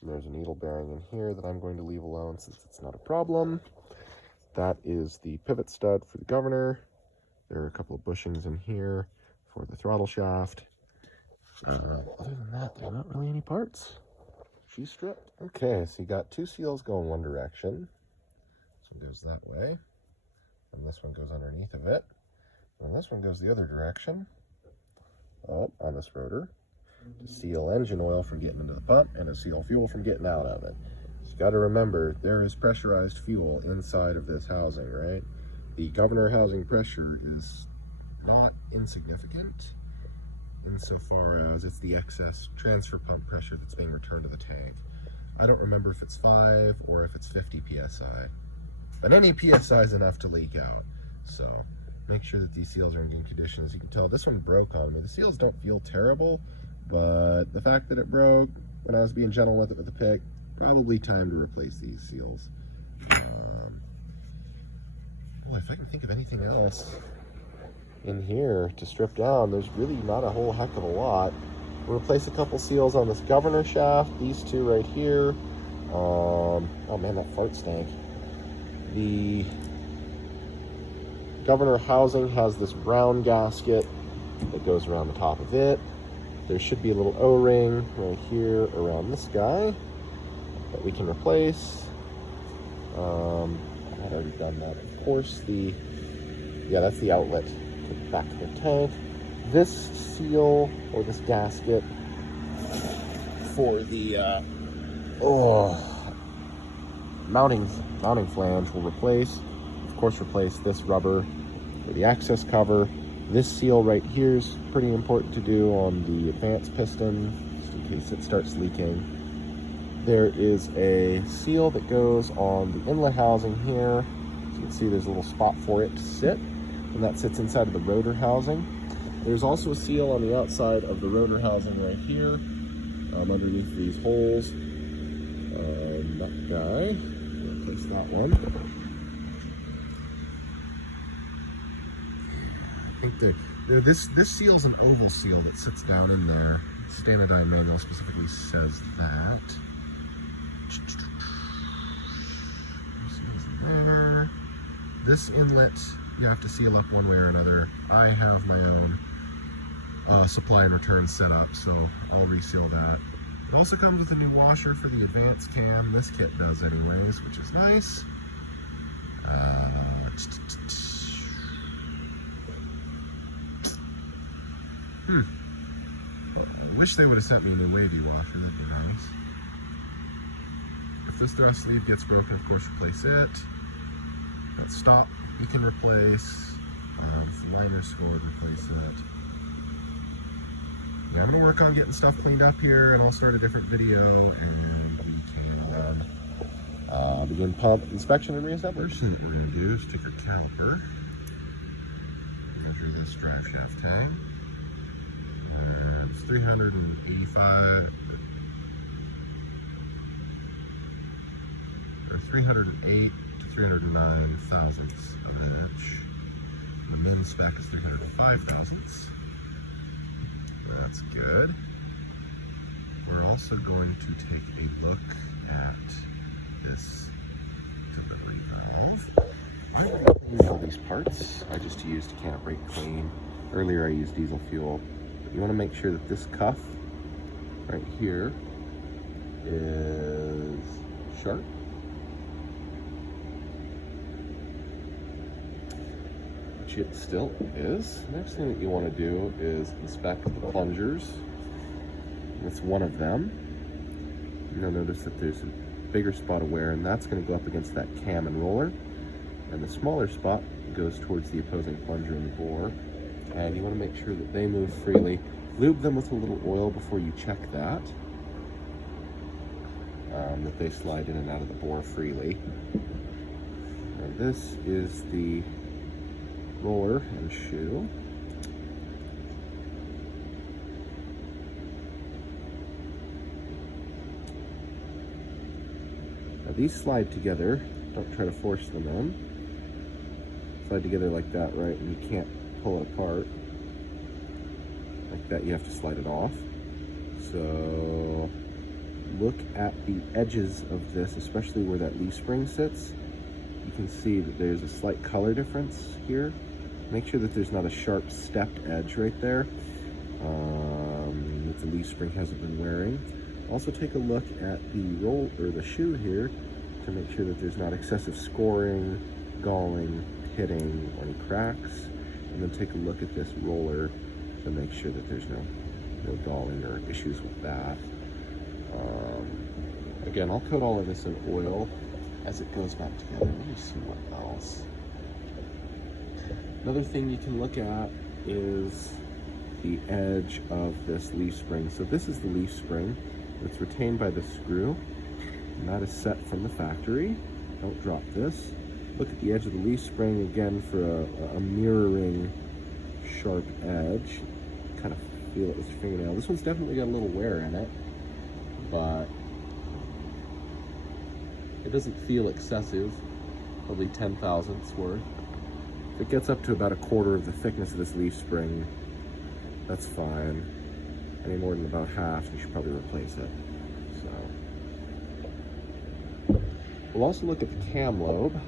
And there's a needle bearing in here that I'm going to leave alone since it's not a problem. That is the pivot stud for the governor. There are a couple of bushings in here for the throttle shaft. Other than that, there's not really any parts. She's stripped. Okay, so you got 2 seals going one direction. This one goes that way. And this one goes underneath of it. And this one goes the other direction. Up on this rotor. To seal engine oil from getting into the pump and to seal fuel from getting out of it. So you got to remember, there is pressurized fuel inside of this housing, right? The governor housing pressure is not insignificant insofar as it's the excess transfer pump pressure that's being returned to the tank. I don't remember if it's 5 or if it's 50 psi, but any psi is enough to leak out. So make sure that these seals are in good condition. As you can tell, this one broke on me. The seals don't feel terrible, but the fact that it broke when I was being gentle with it with the pick, probably time to replace these seals. Boy, if I can think of anything else in here to strip down, there's really not a whole heck of a lot. We'll replace a couple seals on this governor shaft, these 2 right here. Oh man, that fart stank. The governor housing has this brown gasket that goes around the top of it. There should be a little O-ring right here around this guy that we can replace. I've already done that. Of course, that's the outlet back to the tank. This seal or this gasket for the mounting flange will replace. Of course, replace this rubber for the access cover. This seal right here is pretty important to do on the advanced piston, just in case it starts leaking. There is a seal that goes on the inlet housing here. As you can see, there's a little spot for it to sit, and that sits inside of the rotor housing. There's also a seal on the outside of the rotor housing right here, underneath these holes. That guy, replace that one. I think this seal is an oval seal that sits down in there. Stanadyne manual specifically says that. There. This inlet you have to seal up one way or another. I have my own supply and return set up, so I'll reseal that. It also comes with a new washer for the advance cam. This kit does anyways, which is nice. I wish they would have sent me a new wavy washer, that'd be nice. If this thrust sleeve gets broken, of course replace it. That stop you can replace. If the liner's scored, replace it. Yeah, I'm gonna work on getting stuff cleaned up here, and I'll start a different video, and we can begin pump inspection and reassembly. First thing that we're gonna do is take our caliper, measure this drive shaft tang. It's 385 or 308 to 309 thousandths of an inch. The min spec is 305 thousandths. That's good. We're also going to take a look at this delivery valve. I don't use all these parts. I just used Can Brake Clean. Earlier I used diesel fuel. But you want to make sure that this cuff right here is sharp. Which it still is. Next thing that you want to do is inspect the plungers. That's one of them. You'll notice that there's a bigger spot of wear, and that's going to go up against that cam and roller. And the smaller spot goes towards the opposing plunger and bore. And you want to make sure that they move freely. Lube them with a little oil before you check that. That they slide in and out of the bore freely. And this is the roller and shoe. Now these slide together. Don't try to force them in. Slide together like that, right? And you can't pull it apart. Like that, you have to slide it off. So look at the edges of this, especially where that leaf spring sits. You can see that there's a slight color difference here. Make sure that there's not a sharp stepped edge right there that the leaf spring hasn't been wearing. Also take a look at the roll or the shoe here to make sure that there's not excessive scoring, galling, pitting, or any cracks. And then take a look at this roller to make sure that there's no galling or issues with that. Again, I'll coat all of this in oil as it goes back together. Let me see what else. Another thing you can look at is the edge of this leaf spring. So this is the leaf spring. It's retained by the screw, and that is set from the factory. Don't drop this. Look at the edge of the leaf spring again for a mirroring sharp edge. Kind of feel it with your fingernail. This one's definitely got a little wear in it, but it doesn't feel excessive, probably 10 thousandths worth. If it gets up to about a quarter of the thickness of this leaf spring, that's fine. Any more than about half, you should probably replace it. So we'll also look at the cam lobe.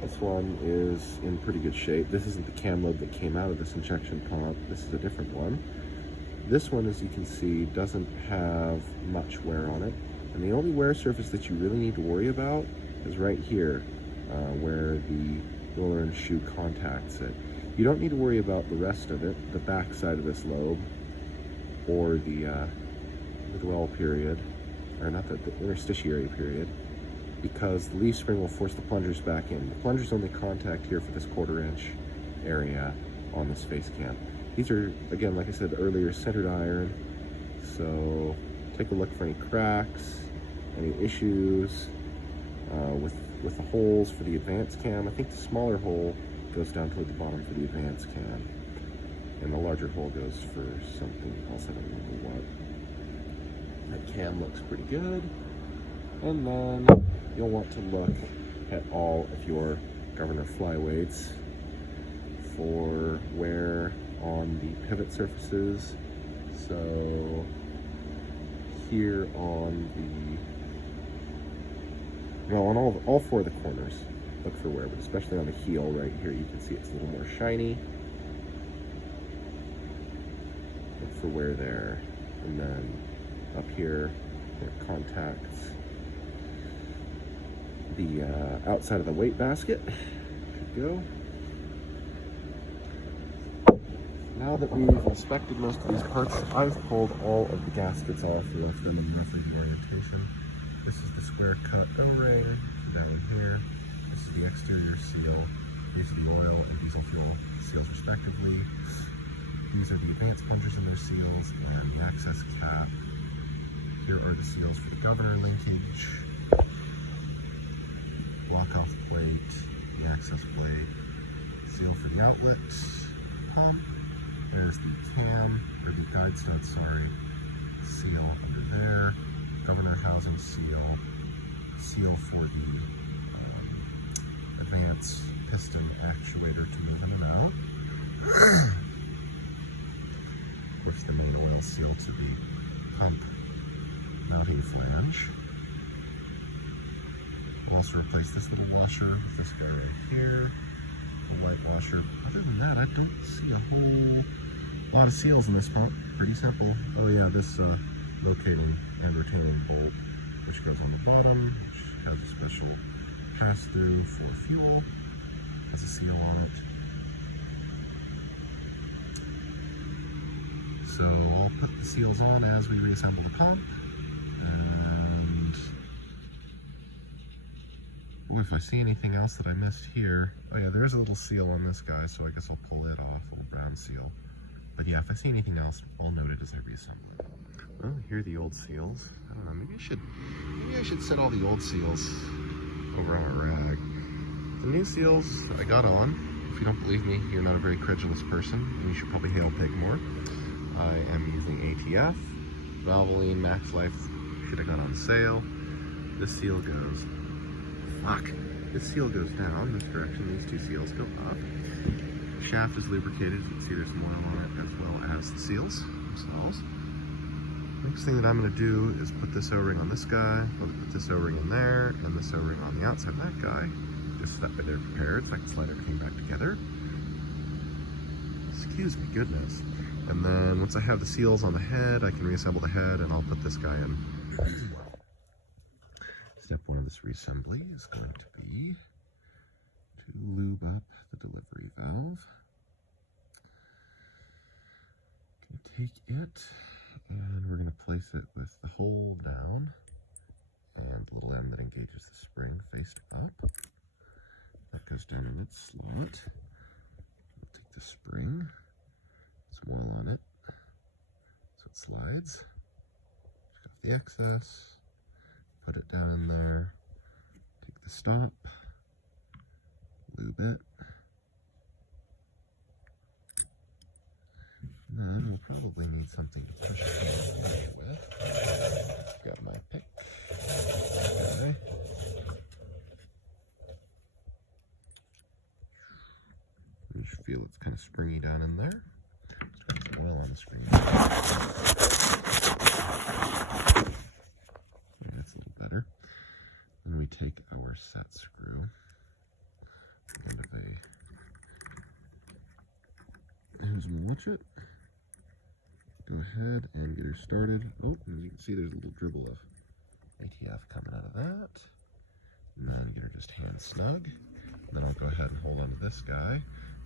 This one is in pretty good shape. This isn't the cam lobe that came out of this injection pump. This is a different one. This one, as you can see, doesn't have much wear on it. And the only wear surface that you really need to worry about is right here, where the roller and shoe contacts it. You don't need to worry about the rest of it, the back side of this lobe, or the dwell period, or not the interstitiary period, because the leaf spring will force the plungers back in. The plungers only contact here for this 1/4 inch area on this face cam. These are, again, like I said earlier, centered iron, so take a look for any cracks, any issues with the holes for the advance cam. I think the smaller hole goes down toward the bottom for the advance cam. And the larger hole goes for something else, I don't remember what. That cam looks pretty good. And then you'll want to look at all of your governor flyweights for wear on the pivot surfaces. So here on the, well, on all four of the corners, look for wear, but especially on the heel right here, you can see it's a little more shiny. Look for wear there. And then up here, their contacts. The outside of the weight basket should go. Now that we've inspected most of these parts, I've pulled all of the gaskets off and left them in roughly the orientation. This is the square cut O-ring, that one here. This is the exterior seal. These are the oil and diesel fuel seals respectively. These are the advanced plungers and their seals, and the access cap. Here are the seals for the governor linkage, block off plate, the access plate, seal for the outlets, pump. There's the cam, or the guide stud, sorry, seal under there, governor housing seal, seal for the advanced piston actuator to move in and out. Of course, the main oil seal to the pump mounting flange. I'll also replace this little washer with this guy right here. A light washer. Other than that, I don't see a whole lot of seals in this pump. Pretty simple. Oh yeah, this locating and retaining bolt, which goes on the bottom, which has a special pass-through for fuel. Has a seal on it. So I'll put the seals on as we reassemble the pump. And oh, if I see anything else that I missed here, oh yeah, there is a little seal on this guy, so I guess I'll pull it off, a little brown seal. But yeah, if I see anything else, I'll note it as I reassemble. Well, here are the old seals. I don't know, maybe I should set all the old seals over on a rag. The new seals I got on. If you don't believe me, you're not a very credulous person, and you should probably hail pig more. I am using ATF, Valvoline Max Life shit I got on sale. This seal goes, this seal goes down this direction, these two seals go up. The shaft is lubricated, you can see there's some oil on it as well as the seals themselves. Next thing that I'm going to do is put this O-ring on this guy, put this O-ring in there, and this O-ring on the outside of that guy, just so that way they're prepared so I can slide everything back together. Excuse me, goodness. And then once I have the seals on the head, I can reassemble the head and I'll put this guy in. Step one of this reassembly is going to be to lube up the delivery valve. Going to take it and we're going to place it with the hole down and the little end that engages the spring faced up. That goes down in its slot. We'll take the spring, some oil on it, so it slides. Take off the excess, put it down in there, take the stop, lube it. And then we'll probably need something to push it with. Got my pick. Okay. You just feel it's kind of springy down in there. Just got some oil on the spring. Yeah, that's a little better. Then we take our set screw. Kind of a, here's my watch it. Go ahead and get her started. Oh, and you can see there's a little dribble of ATF coming out of that. And then get her just hand snug. And then I'll go ahead and hold on to this guy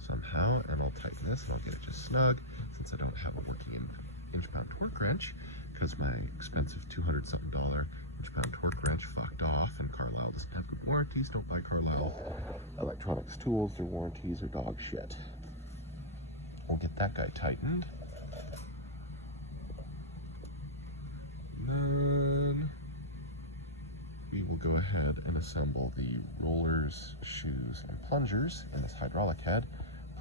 somehow, and I'll tighten this and I'll get it just snug since I don't have a working inch-pound torque wrench because my expensive $200-something inch-pound torque wrench fucked off, and Carlisle doesn't have good warranties. Don't buy Carlisle electronics tools. Their warranties are dog shit. We'll get that guy tightened. And then we will go ahead and assemble the rollers, shoes, and plungers in this hydraulic head.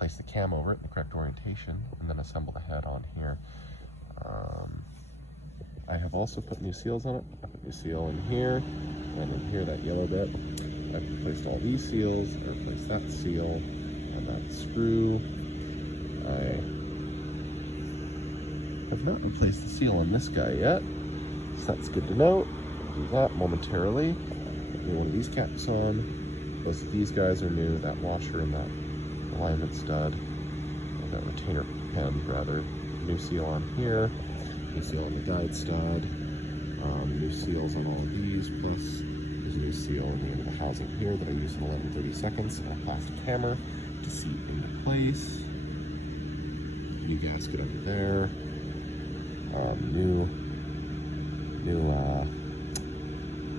place the cam over it in the correct orientation, and then assemble the head on here. I have also put new seals on it. I put new seal in here, and in here, that yellow bit. I've replaced all these seals. I replaced that seal and that screw. I have not replaced the seal on this guy yet, so that's good to know. I'll do that momentarily. Put one of these caps on. Both of these guys are new. That washer and that alignment stud, or that retainer pin rather. New seal on here. New seal on the guide stud. New seals on all of these, plus there's a new seal on the end of the housing here that I used in 11/32 and a plastic hammer to seat into place. New gasket under there. New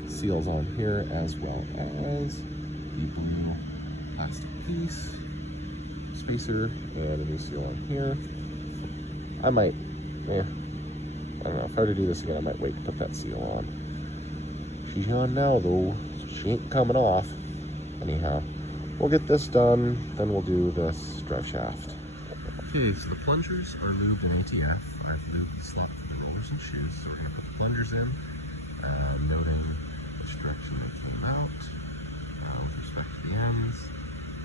seals on here, as well as the blue plastic piece, spacer, and a new seal on here. I might, I don't know, if I were to do this again, I might wait to put that seal on. She's on now, though. She ain't coming off. Anyhow, we'll get this done, then we'll do this drive shaft. Okay, so the plungers are lubed in ATF. I've lubed the slot for the rollers and shoes, so we're going to put the plungers in, noting which direction they came out with respect to the ends.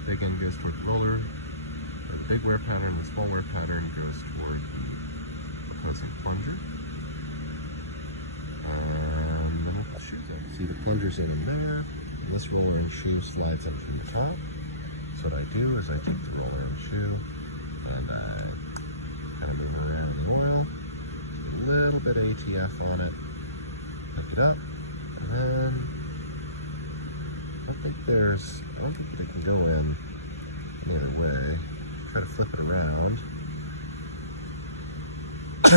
Big end goes toward the roller. The big wear pattern, the small wear pattern goes toward the opposing plunger. The shoes in. See the plungers in there. And this roller and shoe slides in from the top. So what I do is I take the roller and shoe and kind of move it around in the oil. A little bit of ATF on it. Pick it up. And then I don't think that it can go in any other way. Try to flip it around. If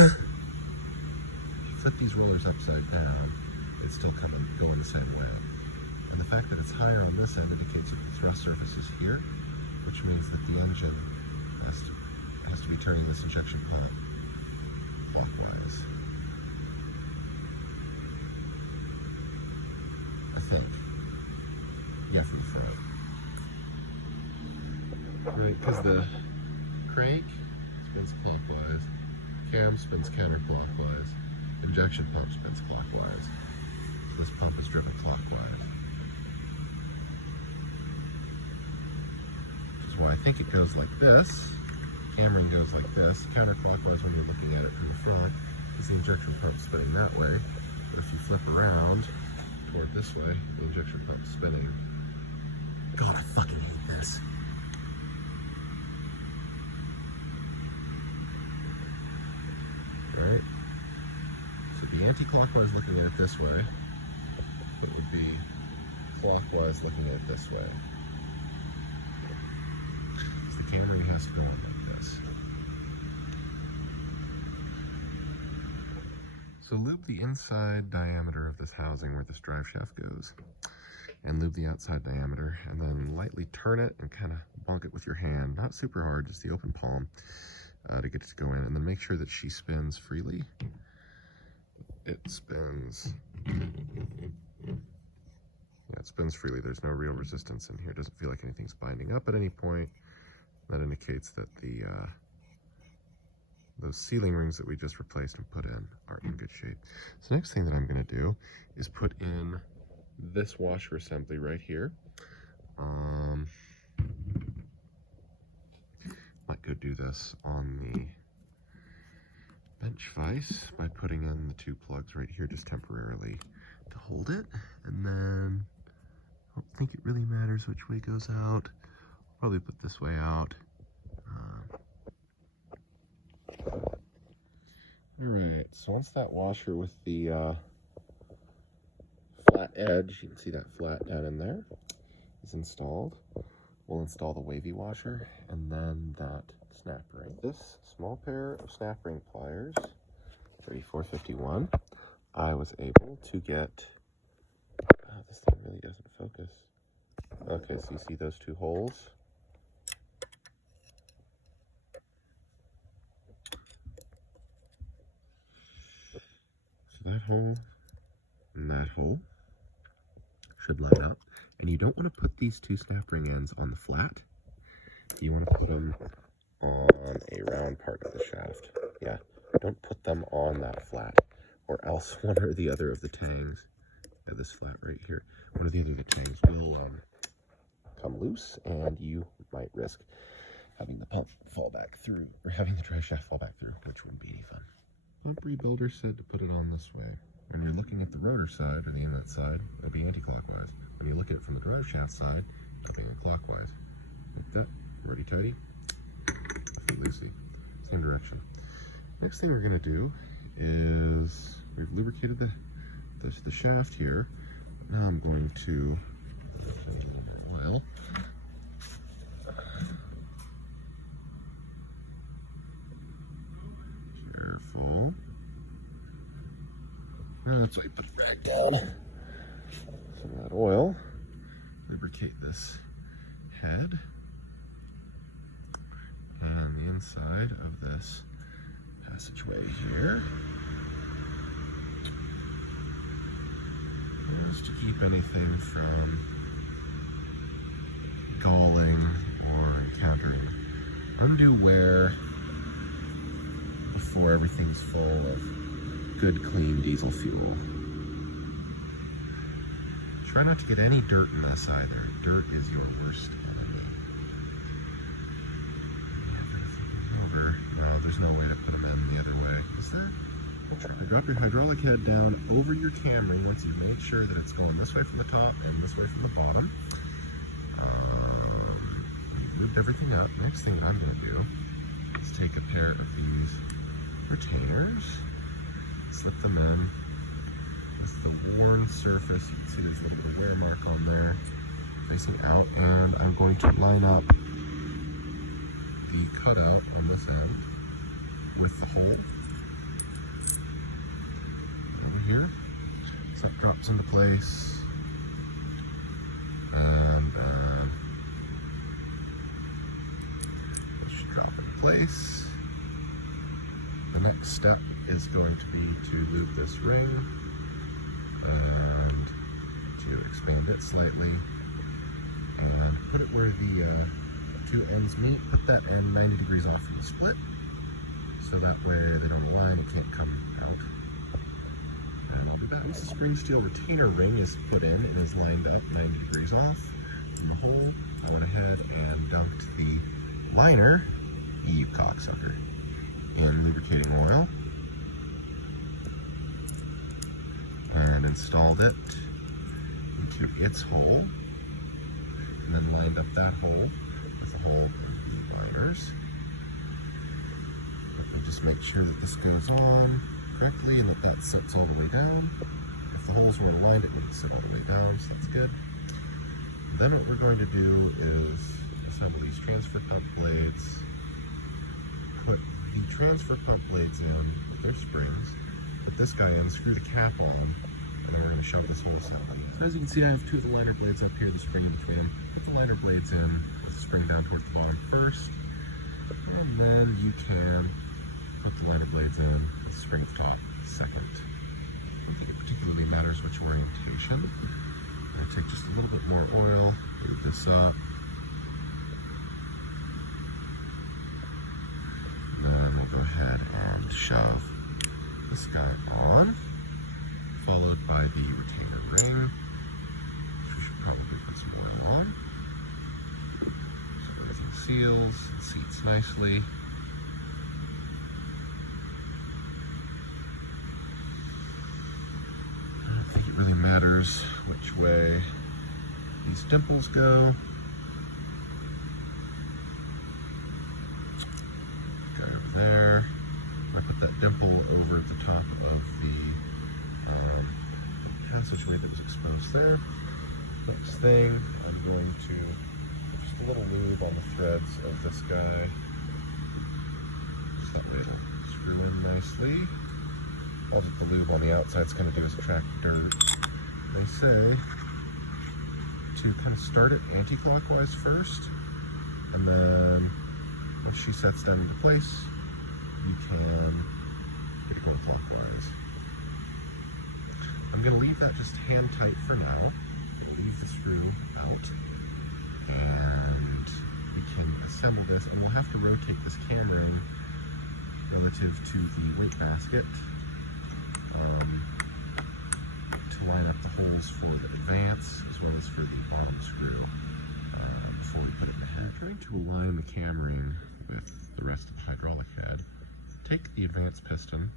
you flip these rollers upside down, it's still going the same way. And the fact that it's higher on this end indicates that the thrust surface is here, which means that the engine has to be turning this injection pump clockwise. I think. Yeah, from the front. Right, because the crank spins clockwise, cam spins counterclockwise, injection pump spins clockwise. This pump is driven clockwise. Which is why I think it goes like this. Cam goes like this, counterclockwise when you're looking at it from the front, because the injection pump's spinning that way. But if you flip around toward this way, the injection pump's spinning. God, I fucking hate this. Alright? So be anti-clockwise looking at it this way. It would be clockwise looking at it this way. So the camera has to go like this. So lube the inside diameter of this housing where this drive shaft goes, and lube the outside diameter, and then lightly turn it and kind of bonk it with your hand. Not super hard, just the open palm to get it to go in, and then make sure that she spins freely. It spins. Yeah, it spins freely. There's no real resistance in here. It doesn't feel like anything's binding up at any point. That indicates that the those sealing rings that we just replaced and put in are in good shape. So next thing that I'm going to do is put in this washer assembly right here. Might go do this on the bench vise by putting in the two plugs right here just temporarily to hold it, and then I don't think it really matters which way goes out. I'll probably put this way out. Alright, so once that washer with the flat edge, you can see that flat down in there, is installed, we'll install the wavy washer and then that snap ring. This small pair of snap ring pliers, 3451, I was able to get, this thing really doesn't focus. Okay, so you see those two holes? So that hole and that hole should line up. And you don't want to put these two snap ring ends on the flat. you want to put them on a round part of the shaft. Yeah, don't put them on that flat, or else one or the other of the tangs, this flat right here, one or the other of the tangs will come loose, and you might risk having the pump fall back through, or having the drive shaft fall back through, which wouldn't be any fun. Pump rebuilder said to put it on this way. When you're looking at the rotor side, or the inlet side, that'd be anti-clockwise. When you look at it from the drive shaft side, that'd be clockwise. Like that, ready tighty, loosey, same direction. Next thing we're gonna do is, we've lubricated the shaft here. Now I'm going to oil. Careful. That's why you put it back down. Some of that oil. Lubricate this head and the inside of this passageway here. Just to keep anything from galling or encountering undue wear before everything's full of good, clean diesel fuel. Try not to get any dirt in this either. Dirt is your worst enemy. Over. No, there's no way to put them in the other way. Is there? Drop your hydraulic head down over your Camry once you've made sure that it's going this way from the top and this way from the bottom. You've lubed everything up. Next thing I'm going to do is take a pair of these retainers, slip them in. This is the worn surface. You can see there's a little bit of wear mark on there, facing out, and I'm going to line up the cutout on this end with the hole over here. So that drops into place, and it should drop into place. The next step is going to be to lube this ring and to expand it slightly and put it where the two ends meet. Put that end 90 degrees off from the split, so that way they don't align, it can't come out. And I'll do that. Once the spring steel retainer ring is put in and is lined up 90 degrees off from the hole, I went ahead and dunked the liner, you cocksucker, in lubricating oil and installed it into its hole, and then lined up that hole with the hole of the liners. We'll just make sure that this goes on correctly and that that sets all the way down. If the holes were aligned, it would sit all the way down, so that's good. Then what we're going to do is assemble these transfer pump blades, put the transfer pump blades in with their springs, put this guy in, screw the cap on, and then we're going to shove this whole assembly in. So as you can see, I have two of the liner blades up here, the spring in between. Put the liner blades in with the spring down towards the bottom first, and then you can put the liner blades in with the spring at the top second. I don't think it particularly matters which orientation. I'm going to take just a little bit more oil, move this up, and then we'll go ahead and shove this guy on, followed by the retainer ring, which we should probably put some oil on, so everything seals and seats nicely. I don't think it really matters which way these dimples go. Guy over there. I put that dimple over the top of the passageway that was exposed there. Next thing, I'm going to put just a little lube on the threads of this guy, just that way it'll screw in nicely. All that the lube on the outside is going to do is attract dirt. They say to kind of start it anti-clockwise first, and then once she sets down into place, you can get it going clockwise. I'm going to leave that just hand tight for now. I'm going to leave the screw out, and we can assemble this, and we'll have to rotate this cam ring relative to the weight basket to line up the holes for the advance as well as for the bottom screw before we put it in the head. We're trying to align the cam ring with the rest of the hydraulic head. Take the advance piston,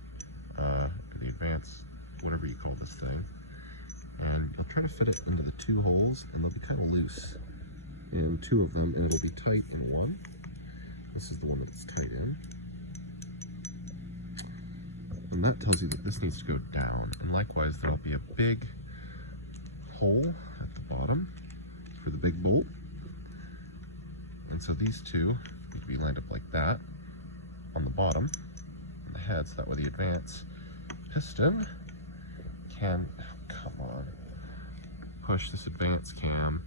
or the advance, whatever you call this thing, and I'll try to fit it into the two holes, and they'll be kind of loose in two of them, and it'll be tight in one. This is the one that's tight in. And that tells you that this needs to go down. And likewise, there'll be a big hole at the bottom for the big bolt. And so these two need to be lined up like that on the bottom and the head, so that way the advance piston can, push this advance cam,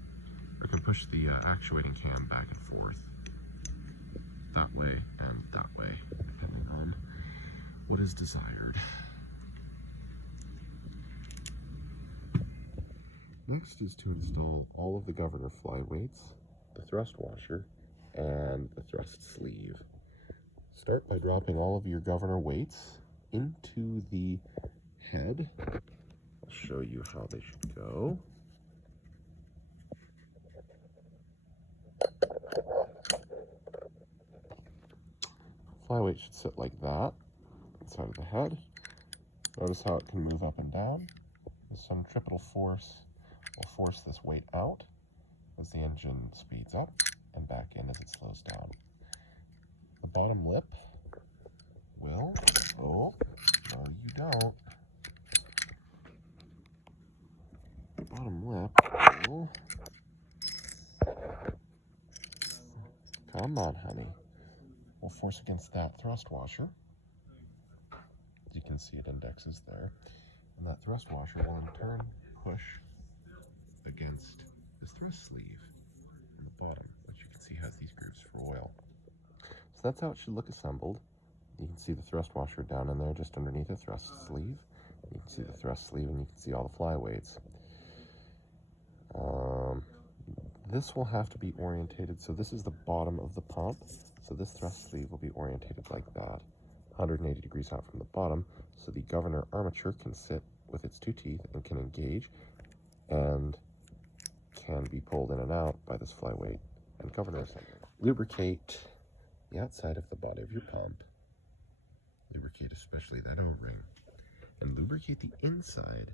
or can push the actuating cam back and forth that way and that way, depending on what is desired. Next is to install all of the governor flyweights, the thrust washer, and the thrust sleeve. Start by dropping all of your governor weights into the head. I'll show you how they should go. Flyweight should sit like that inside of the head. Notice how it can move up and down. The centripetal force will force this weight out as the engine speeds up and back in as it slows down. The bottom lip will, oh, no you don't. The bottom lip will, come on honey, will force against that thrust washer. As you can see, it indexes there. And that thrust washer will in turn push against this thrust sleeve in the bottom, which you can see has these grooves for oil. So that's how it should look assembled. You can see the thrust washer down in there just underneath the thrust sleeve. You can see the thrust sleeve and you can see all the flyweights. This will have to be orientated, so this is the bottom of the pump. So this thrust sleeve will be orientated like that, 180 degrees out from the bottom, so the governor armature can sit with its two teeth and can engage and can be pulled in and out by this flyweight and governor assembly. Lubricate the outside of the body of your pump. Lubricate especially that O-ring. And lubricate the inside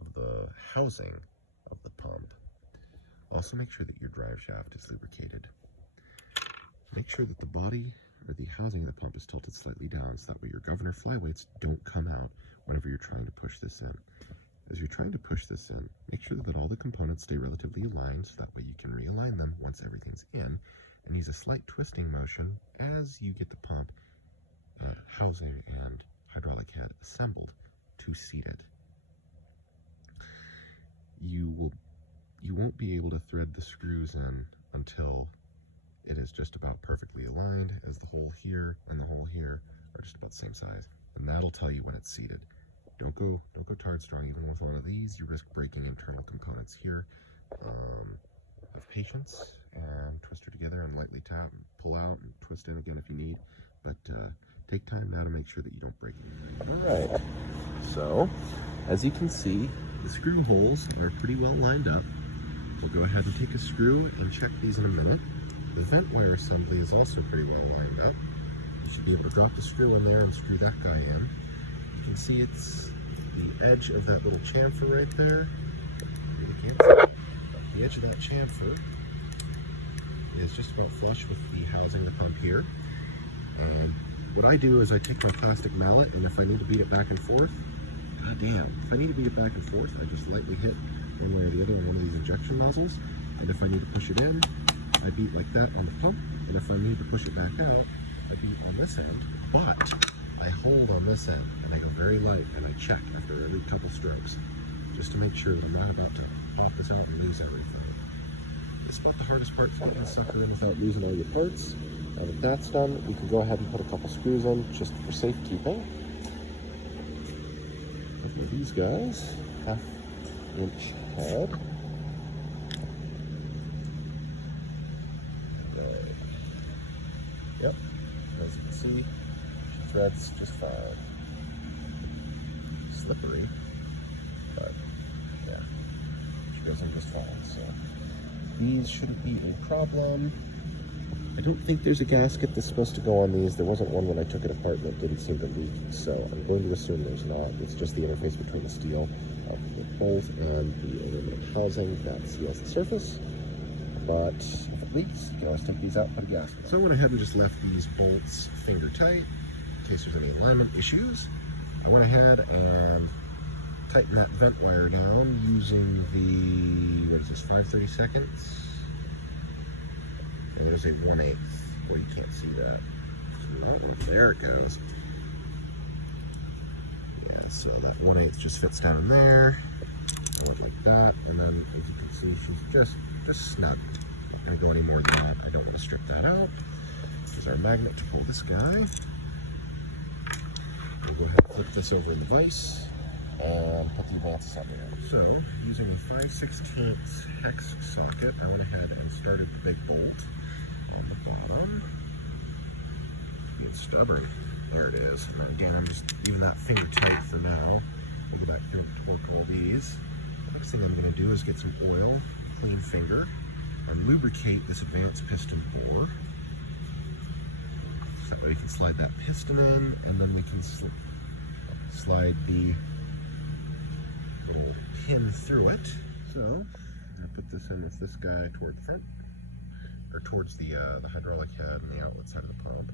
of the housing of the pump. Also make sure that your drive shaft is lubricated. Make sure that the body or the housing of the pump is tilted slightly down so that way your governor flyweights don't come out whenever you're trying to push this in. As you're trying to push this in, make sure that all the components stay relatively aligned so that way you can realign them once everything's in, and use a slight twisting motion as you get the pump housing and hydraulic head assembled to seat it. You won't be able to thread the screws in until it is just about perfectly aligned, as the hole here and the hole here are just about the same size, and that'll tell you when it's seated. Don't go tard strong. Even with one of these, you risk breaking internal components here. Have patience and twist her together and lightly tap and pull out and twist in again if you need, but take time now to make sure that you don't break anything. All right, so as you can see, the screw holes are pretty well lined up. We'll go ahead and take a screw and check these in a minute. The vent wire assembly is also pretty well lined up. You should be able to drop the screw in there and screw that guy in. You can see it's the edge of that little chamfer right there. The edge of that chamfer is just about flush with the housing of the pump here. And what I do is I take my plastic mallet, and if I need to beat it back and forth, if I need to beat it back and forth, I just lightly hit one way or the other on one of these injection nozzles. And if I need to push it in, I beat like that on the pump. And if I need to push it back out, I beat on this end. But I hold on this end, and I go very light, and I check after every couple strokes, just to make sure that I'm not about to pop this out and lose everything. This is about the hardest part, fitting the sucker in without losing all your parts. Now that that's done, we can go ahead and put a couple screws in just for safekeeping. These guys, 1/2 inch head. Yep, as you can see, she threads just fine. Slippery, but yeah, she goes in just fine. So these shouldn't be a problem. I don't think there's a gasket that's supposed to go on these. There wasn't one when I took it apart and it didn't seem to leak, so I'm going to assume there's not. It's just the interface between the steel of the bolt and the aluminum housing that seals the surface. But if it leaks, you can always take these out and put a gasket on. So I went ahead and just left these bolts finger tight in case there's any alignment issues. I went ahead and tightened that vent wire down using the, what is this, 5/32? And there's a 1/8. Well, you can't see that. There it goes. Yeah, so that 1/8 just fits down in there. I went like that, and then as you can see, she's just snug. Not gonna go any more than that. I don't want to strip that out. There's our magnet to pull this guy. We'll go ahead and flip this over in the vise and put the advance assembly on. So, using a 5/16 hex socket, I went ahead and started the big bolt on the bottom. Being stubborn. There it is. And again, I'm just leaving that finger tight for now. I'll go back through and torque all these. Next thing I'm going to do is get some oil, clean finger, and lubricate this advanced piston bore. So that way we can slide that piston in, and then we can slide the little pin through it. So I'm going to put this in with this guy toward the front, or towards the hydraulic head and the outlet side of the pump.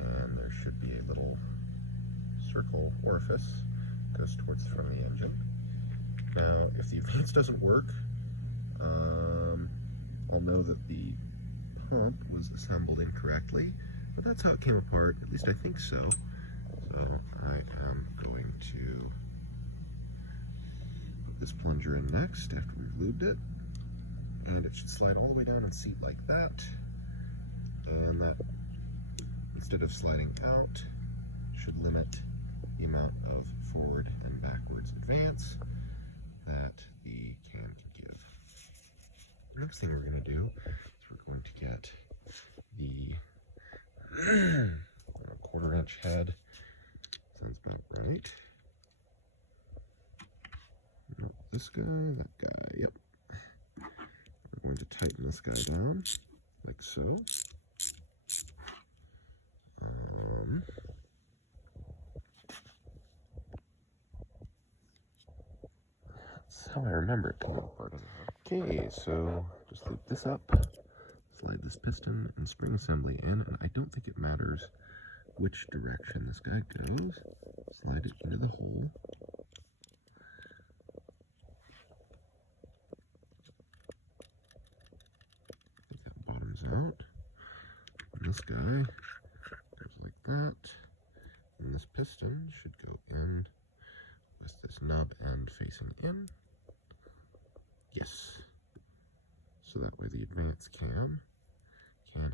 And there should be a little circle orifice that goes towards the front of the engine. Now, if the advance doesn't work, I'll know that the pump was assembled incorrectly, but that's how it came apart. At least I think so. So I am going to put this plunger in next after we've lubed it. And it should slide all the way down and seat like that. And that, instead of sliding out, should limit the amount of forward and backwards advance that the can can give. The next thing we're going to do is we're going to get the 1/4-inch head. Sounds about right. Nope, this guy, that guy, yep. We're going to tighten this guy down, like so. That's how I remember it coming apart. Okay, so just loop this up, slide this piston and spring assembly in, and I don't think it matters which direction this guy goes. Slide it into the hole. That bottoms out. And this guy goes like that. And this piston should go in with this knob end facing in. Yes. So that way the advance can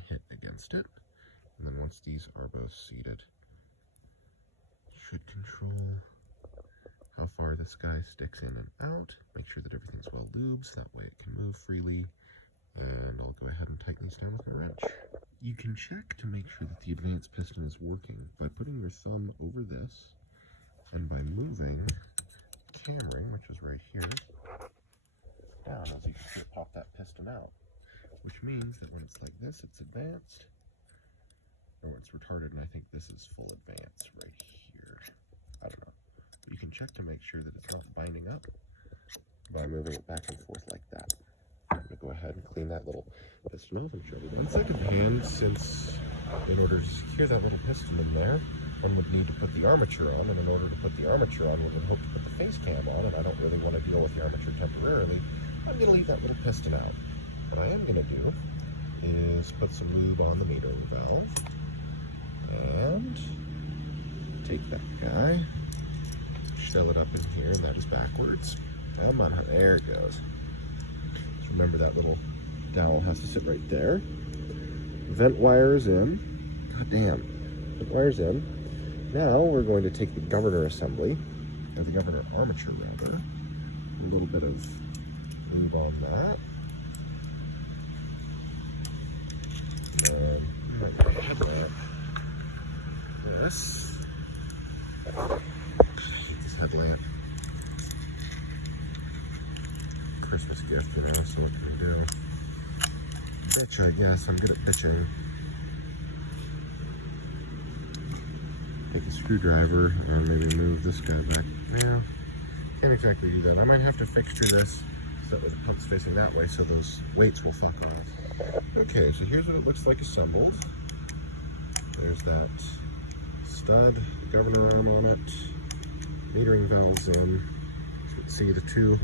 hit against it. And then once these are both seated, should control how far this guy sticks in and out. Make sure that everything's well lubed so that way it can move freely. And I'll go ahead and tighten these down with my wrench. You can check to make sure that the advance piston is working by putting your thumb over this and by moving the cam ring, which is right here, down. As you can see, it pop that piston out, which means that when it's like this, it's advanced, or it's retarded, and I think this is full advance right here. I don't know. But you can check to make sure that it's not binding up by moving it back and forth like that. I'm going to go ahead and clean that little piston off and show you. On second hand, since in order to secure that little piston in there, one would need to put the armature on, and in order to put the armature on, we would hope to put the face cam on, and I don't really want to deal with the armature temporarily. I'm going to leave that little piston out. What I am going to do is put some lube on the metering valve, and take that guy, shell it up in here, and that is backwards. Come on, there it goes. Just remember that little dowel has to sit right there. Vent wires in. God damn. Vent wires in. Now we're going to take the governor assembly, or the governor armature rather, a little bit of lube on that. And headlamp. This headlamp. Christmas gift, you know, so what can we do? Bitch, I guess. I'm good at bitching. Take a screwdriver and maybe move this guy back. Yeah, can't exactly do that. I might have to fixture this so that way the pump's facing that way so those weights will fuck off. Okay, so here's what it looks like assembled. There's that stud, governor arm on it, metering valves in. As you can see, the two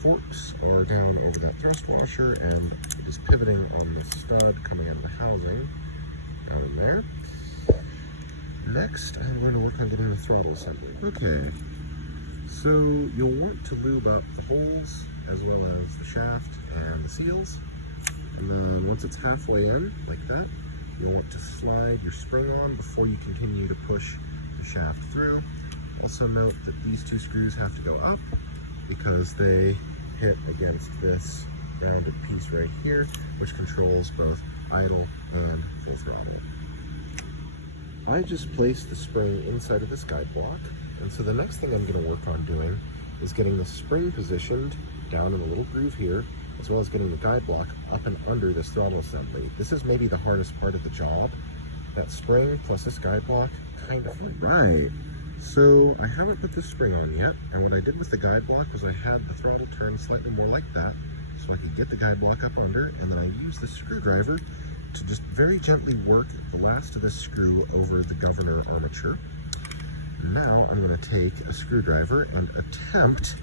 forks are down over that thrust washer, and it is pivoting on the stud coming out of the housing down in there. Next, I'm going to work on getting the throttle assembly. Okay, so you'll want to lube up the holes as well as the shaft and the seals. And then once it's halfway in, like that, you'll want to slide your spring on before you continue to push the shaft through. Also note that these two screws have to go up because they hit against this rounded piece right here, which controls both idle and full throttle. I just placed the spring inside of this guide block, and so the next thing I'm going to work on doing is getting the spring positioned down in the little groove here, as well as getting the guide block up and under this throttle assembly. This is maybe the hardest part of the job. That spring plus this guide block, kind of. Right. So I haven't put this spring on yet, and what I did with the guide block was I had the throttle turned slightly more like that, so I could get the guide block up under, and then I used the screwdriver to just very gently work the last of this screw over the governor armature. Now I'm going to take a screwdriver and attempt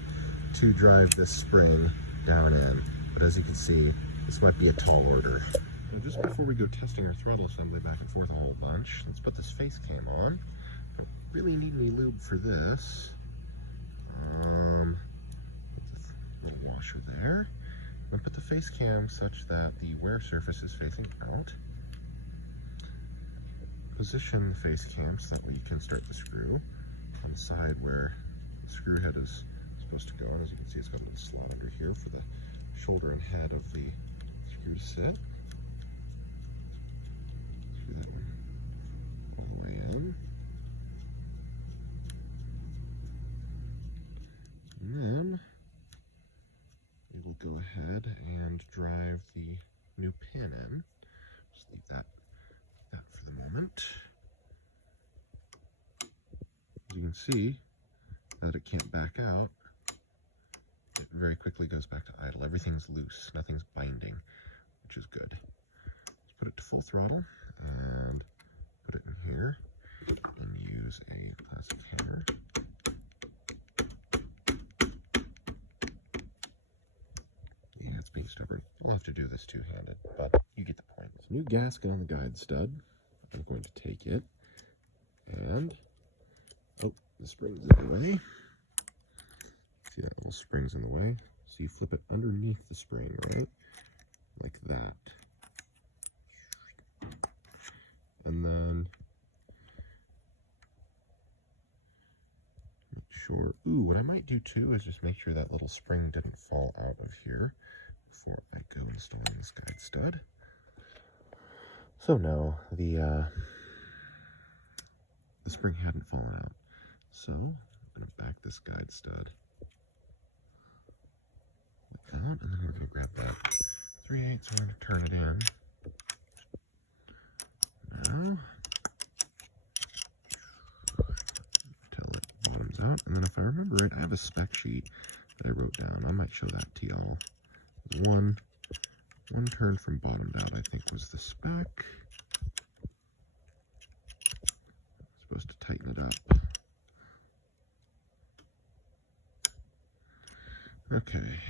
to drive this spring down in. But as you can see, this might be a tall order. So just before we go testing our throttle assembly back and forth a whole bunch, let's put this face cam on. Don't really need any lube for this. Put this little washer there. I'm going to put the face cam such that the wear surface is facing out. Position the face cam so that way you can start the screw on the side where the screw head is supposed to go. And as you can see, it's got a little slot under here for the shoulder and head of the screw to sit. Screw that all the way in. And then we will go ahead and drive the new pin in. Just leave that for the moment. As you can see, that it can't back out, it very quickly goes back to idle. Everything's loose, nothing's binding, which is good. Let's put it to full throttle and put it in here and use a plastic hammer. Yeah, it's being stubborn. We'll have to do this two-handed, but you get the point. There's a new gasket on the guide stud. I'm going to take it and, oh, the spring's in the way. See that little spring's in the way? So you flip it underneath the spring, right? Like that. And then make sure, ooh, what I might do too is just make sure that little spring didn't fall out of here before I go installing this guide stud. So no, the spring hadn't fallen out. So I'm gonna back this guide stud like that, and then we're gonna grab that 3/8, we're gonna turn it in. Now, till it bottoms out, and then if I remember right, I have a spec sheet that I wrote down. I might show that to y'all. One turn from bottomed out, I think, was the spec. Supposed to tighten it up. Okay,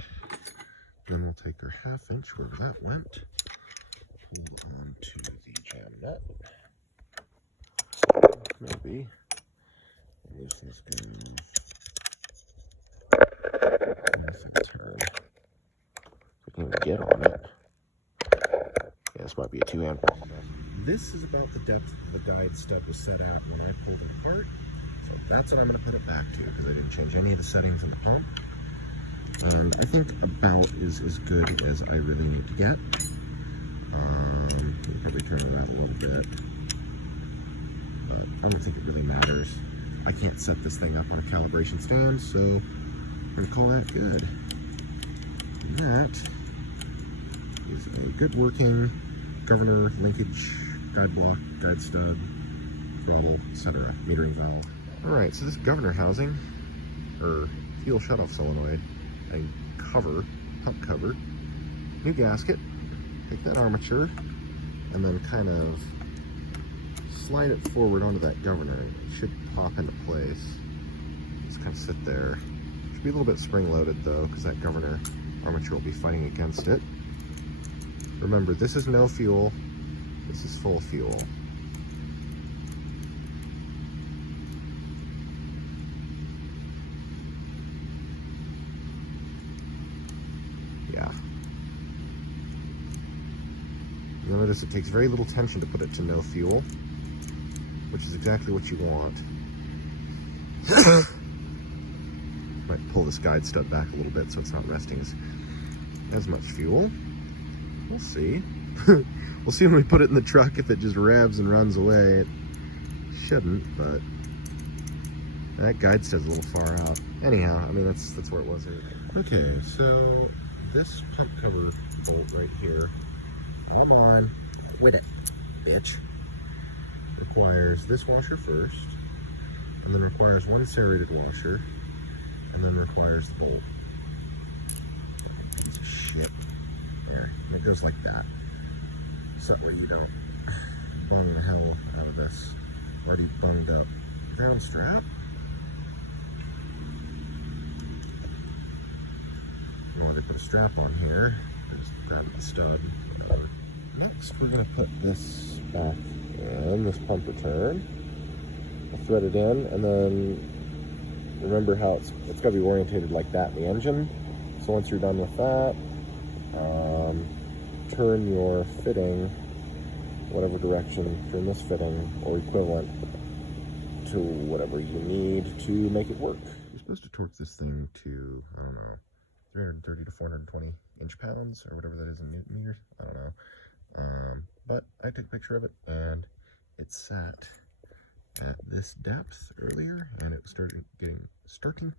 then we'll take our 1/2 inch wherever that went, pull onto the jam nut, maybe, and loosen this groove, and turn. I can even get on it. Yeah, this might be a two-hand process. This is about the depth the guide stud was set at when I pulled it apart, so that's what I'm going to put it back to, because I didn't change any of the settings in the pump. And I think about is as good as I really need to get. probably turn it around a little bit, but I don't think it really matters. I can't set this thing up on a calibration stand, so I'm going to call that good. And that is a good working governor, linkage, guide block, guide stud, throttle, etc. metering valve. Alright, so this governor housing, or fuel shutoff solenoid, a cover, pump cover, new gasket, take that armature, and then kind of slide it forward onto that governor. It should pop into place. Just kind of sit there. Should be a little bit spring-loaded though, because that governor armature will be fighting against it. Remember, this is no fuel, this is full fuel. Yeah. You'll notice it takes very little tension to put it to no fuel, which is exactly what you want. Might pull this guide stud back a little bit so it's not resting as much fuel. We'll see. We'll see when we put it in the truck if it just revs and runs away. It shouldn't, but that guide stud's a little far out. Anyhow, I mean, that's where it was. Okay, so this pump cover bolt right here, come on, quit it, bitch, requires this washer first, and then requires one serrated washer, and then requires the bolt. Piece of shit. There, and it goes like that. So that way you don't bung the hell out of this already bunged up ground strap. Well, they put a strap on here. I just grab the stud. Next, we're going to put this back in, this pump return. I'll thread it in, and then remember how it's got to be orientated like that in the engine. So once you're done with that, turn your fitting whatever direction, turn this fitting or equivalent to whatever you need to make it work. You're supposed to torque this thing to, I don't know, 330 to 420 inch-pounds or whatever that is in newton meters. I don't know. But I took a picture of it and it sat at this depth earlier and it was starting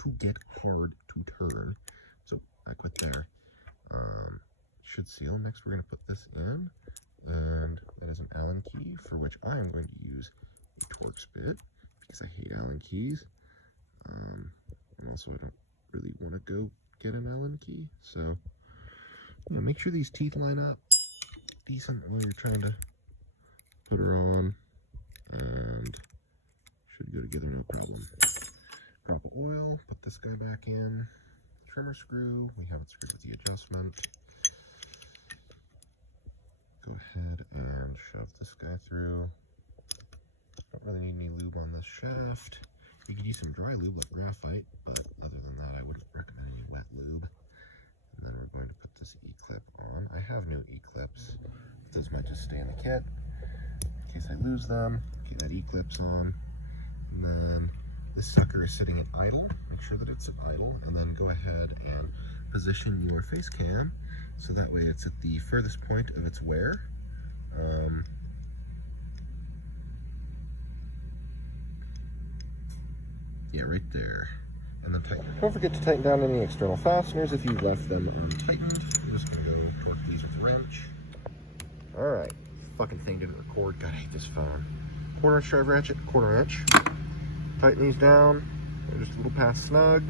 to get hard to turn. So I quit there. Should seal. Next we're going to put this in, and that is an Allen key for which I am going to use a Torx bit because I hate Allen keys. And also I don't really want to go get an Allen key, so yeah, make sure these teeth line up decent while you're trying to put her on, and should go together no problem. Drop of oil, put this guy back in, trimmer screw, we have it screwed with the adjustment. Go ahead and shove this guy through. Don't really need any lube on this shaft. You could use some dry lube like graphite, but other than that, I wouldn't recommend any wet lube. And then we're going to put this E-clip on. I have new E-clips. Those might just stay in the kit in case I lose them. Okay, that E-clip's on. And then this sucker is sitting at idle. Make sure that it's at idle, and then go ahead and position your face cam so that way it's at the furthest point of its wear. Yeah, right there. And then tighten. Don't forget to tighten down any external fasteners if you've left them untightened. I'm just gonna go torque these with a wrench. Alright, fucking thing didn't record. God, I hate this phone. 1/4 inch drive ratchet, 1/4 inch. Tighten these down. They're just a little past snug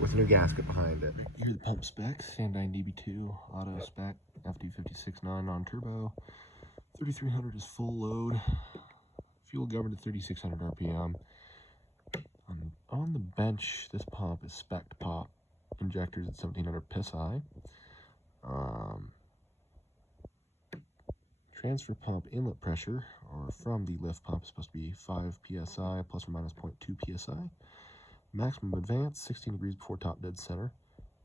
with a new gasket behind it. Here are the pump specs. Sandine DB2 auto spec, FD56.9 non-turbo. 3300 is full load. Fuel governed at 3600 RPM. On the bench, this pump is spec pop. Injectors at 1700 psi. Transfer pump inlet pressure, or from the lift pump, is supposed to be 5 psi plus or minus 0.2 psi. Maximum advance, 16 degrees before top dead center,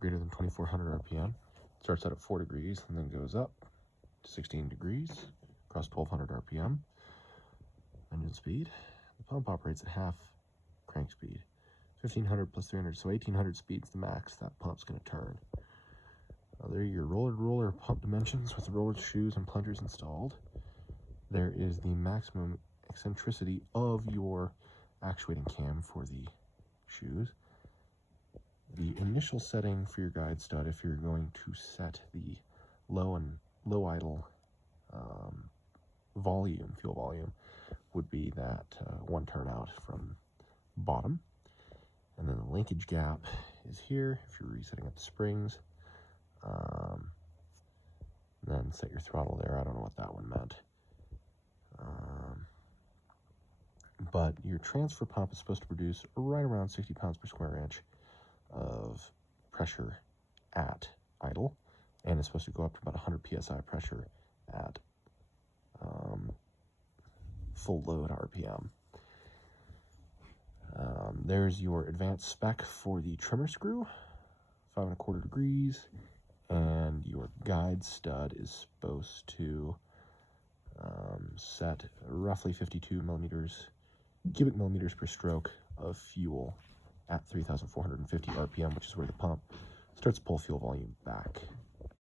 greater than 2400 RPM. Starts out at 4 degrees and then goes up to 16 degrees across 1200 RPM. Engine speed. The pump operates at half crank speed. 1500 plus 300, so 1800 speed's the max that pump's going to turn. There are your roller-to-roller pump dimensions with the roller shoes and plungers installed. there is the maximum eccentricity of your actuating cam for the shoes. The initial setting for your guide stud, if you're going to set the low idle fuel volume, would be that one turnout from bottom. And then the linkage gap is here if you're resetting up the springs. Then set your throttle there. I don't know what that one meant. But your transfer pump is supposed to produce right around 60 pounds per square inch of pressure at idle, and it's supposed to go up to about 100 psi pressure at full load RPM. There's your advanced spec for the trimmer screw, 5 1/4 degrees, and your guide stud is supposed to set roughly 52 cubic millimeters per stroke of fuel at 3,450 RPM, which is where the pump starts to pull fuel volume back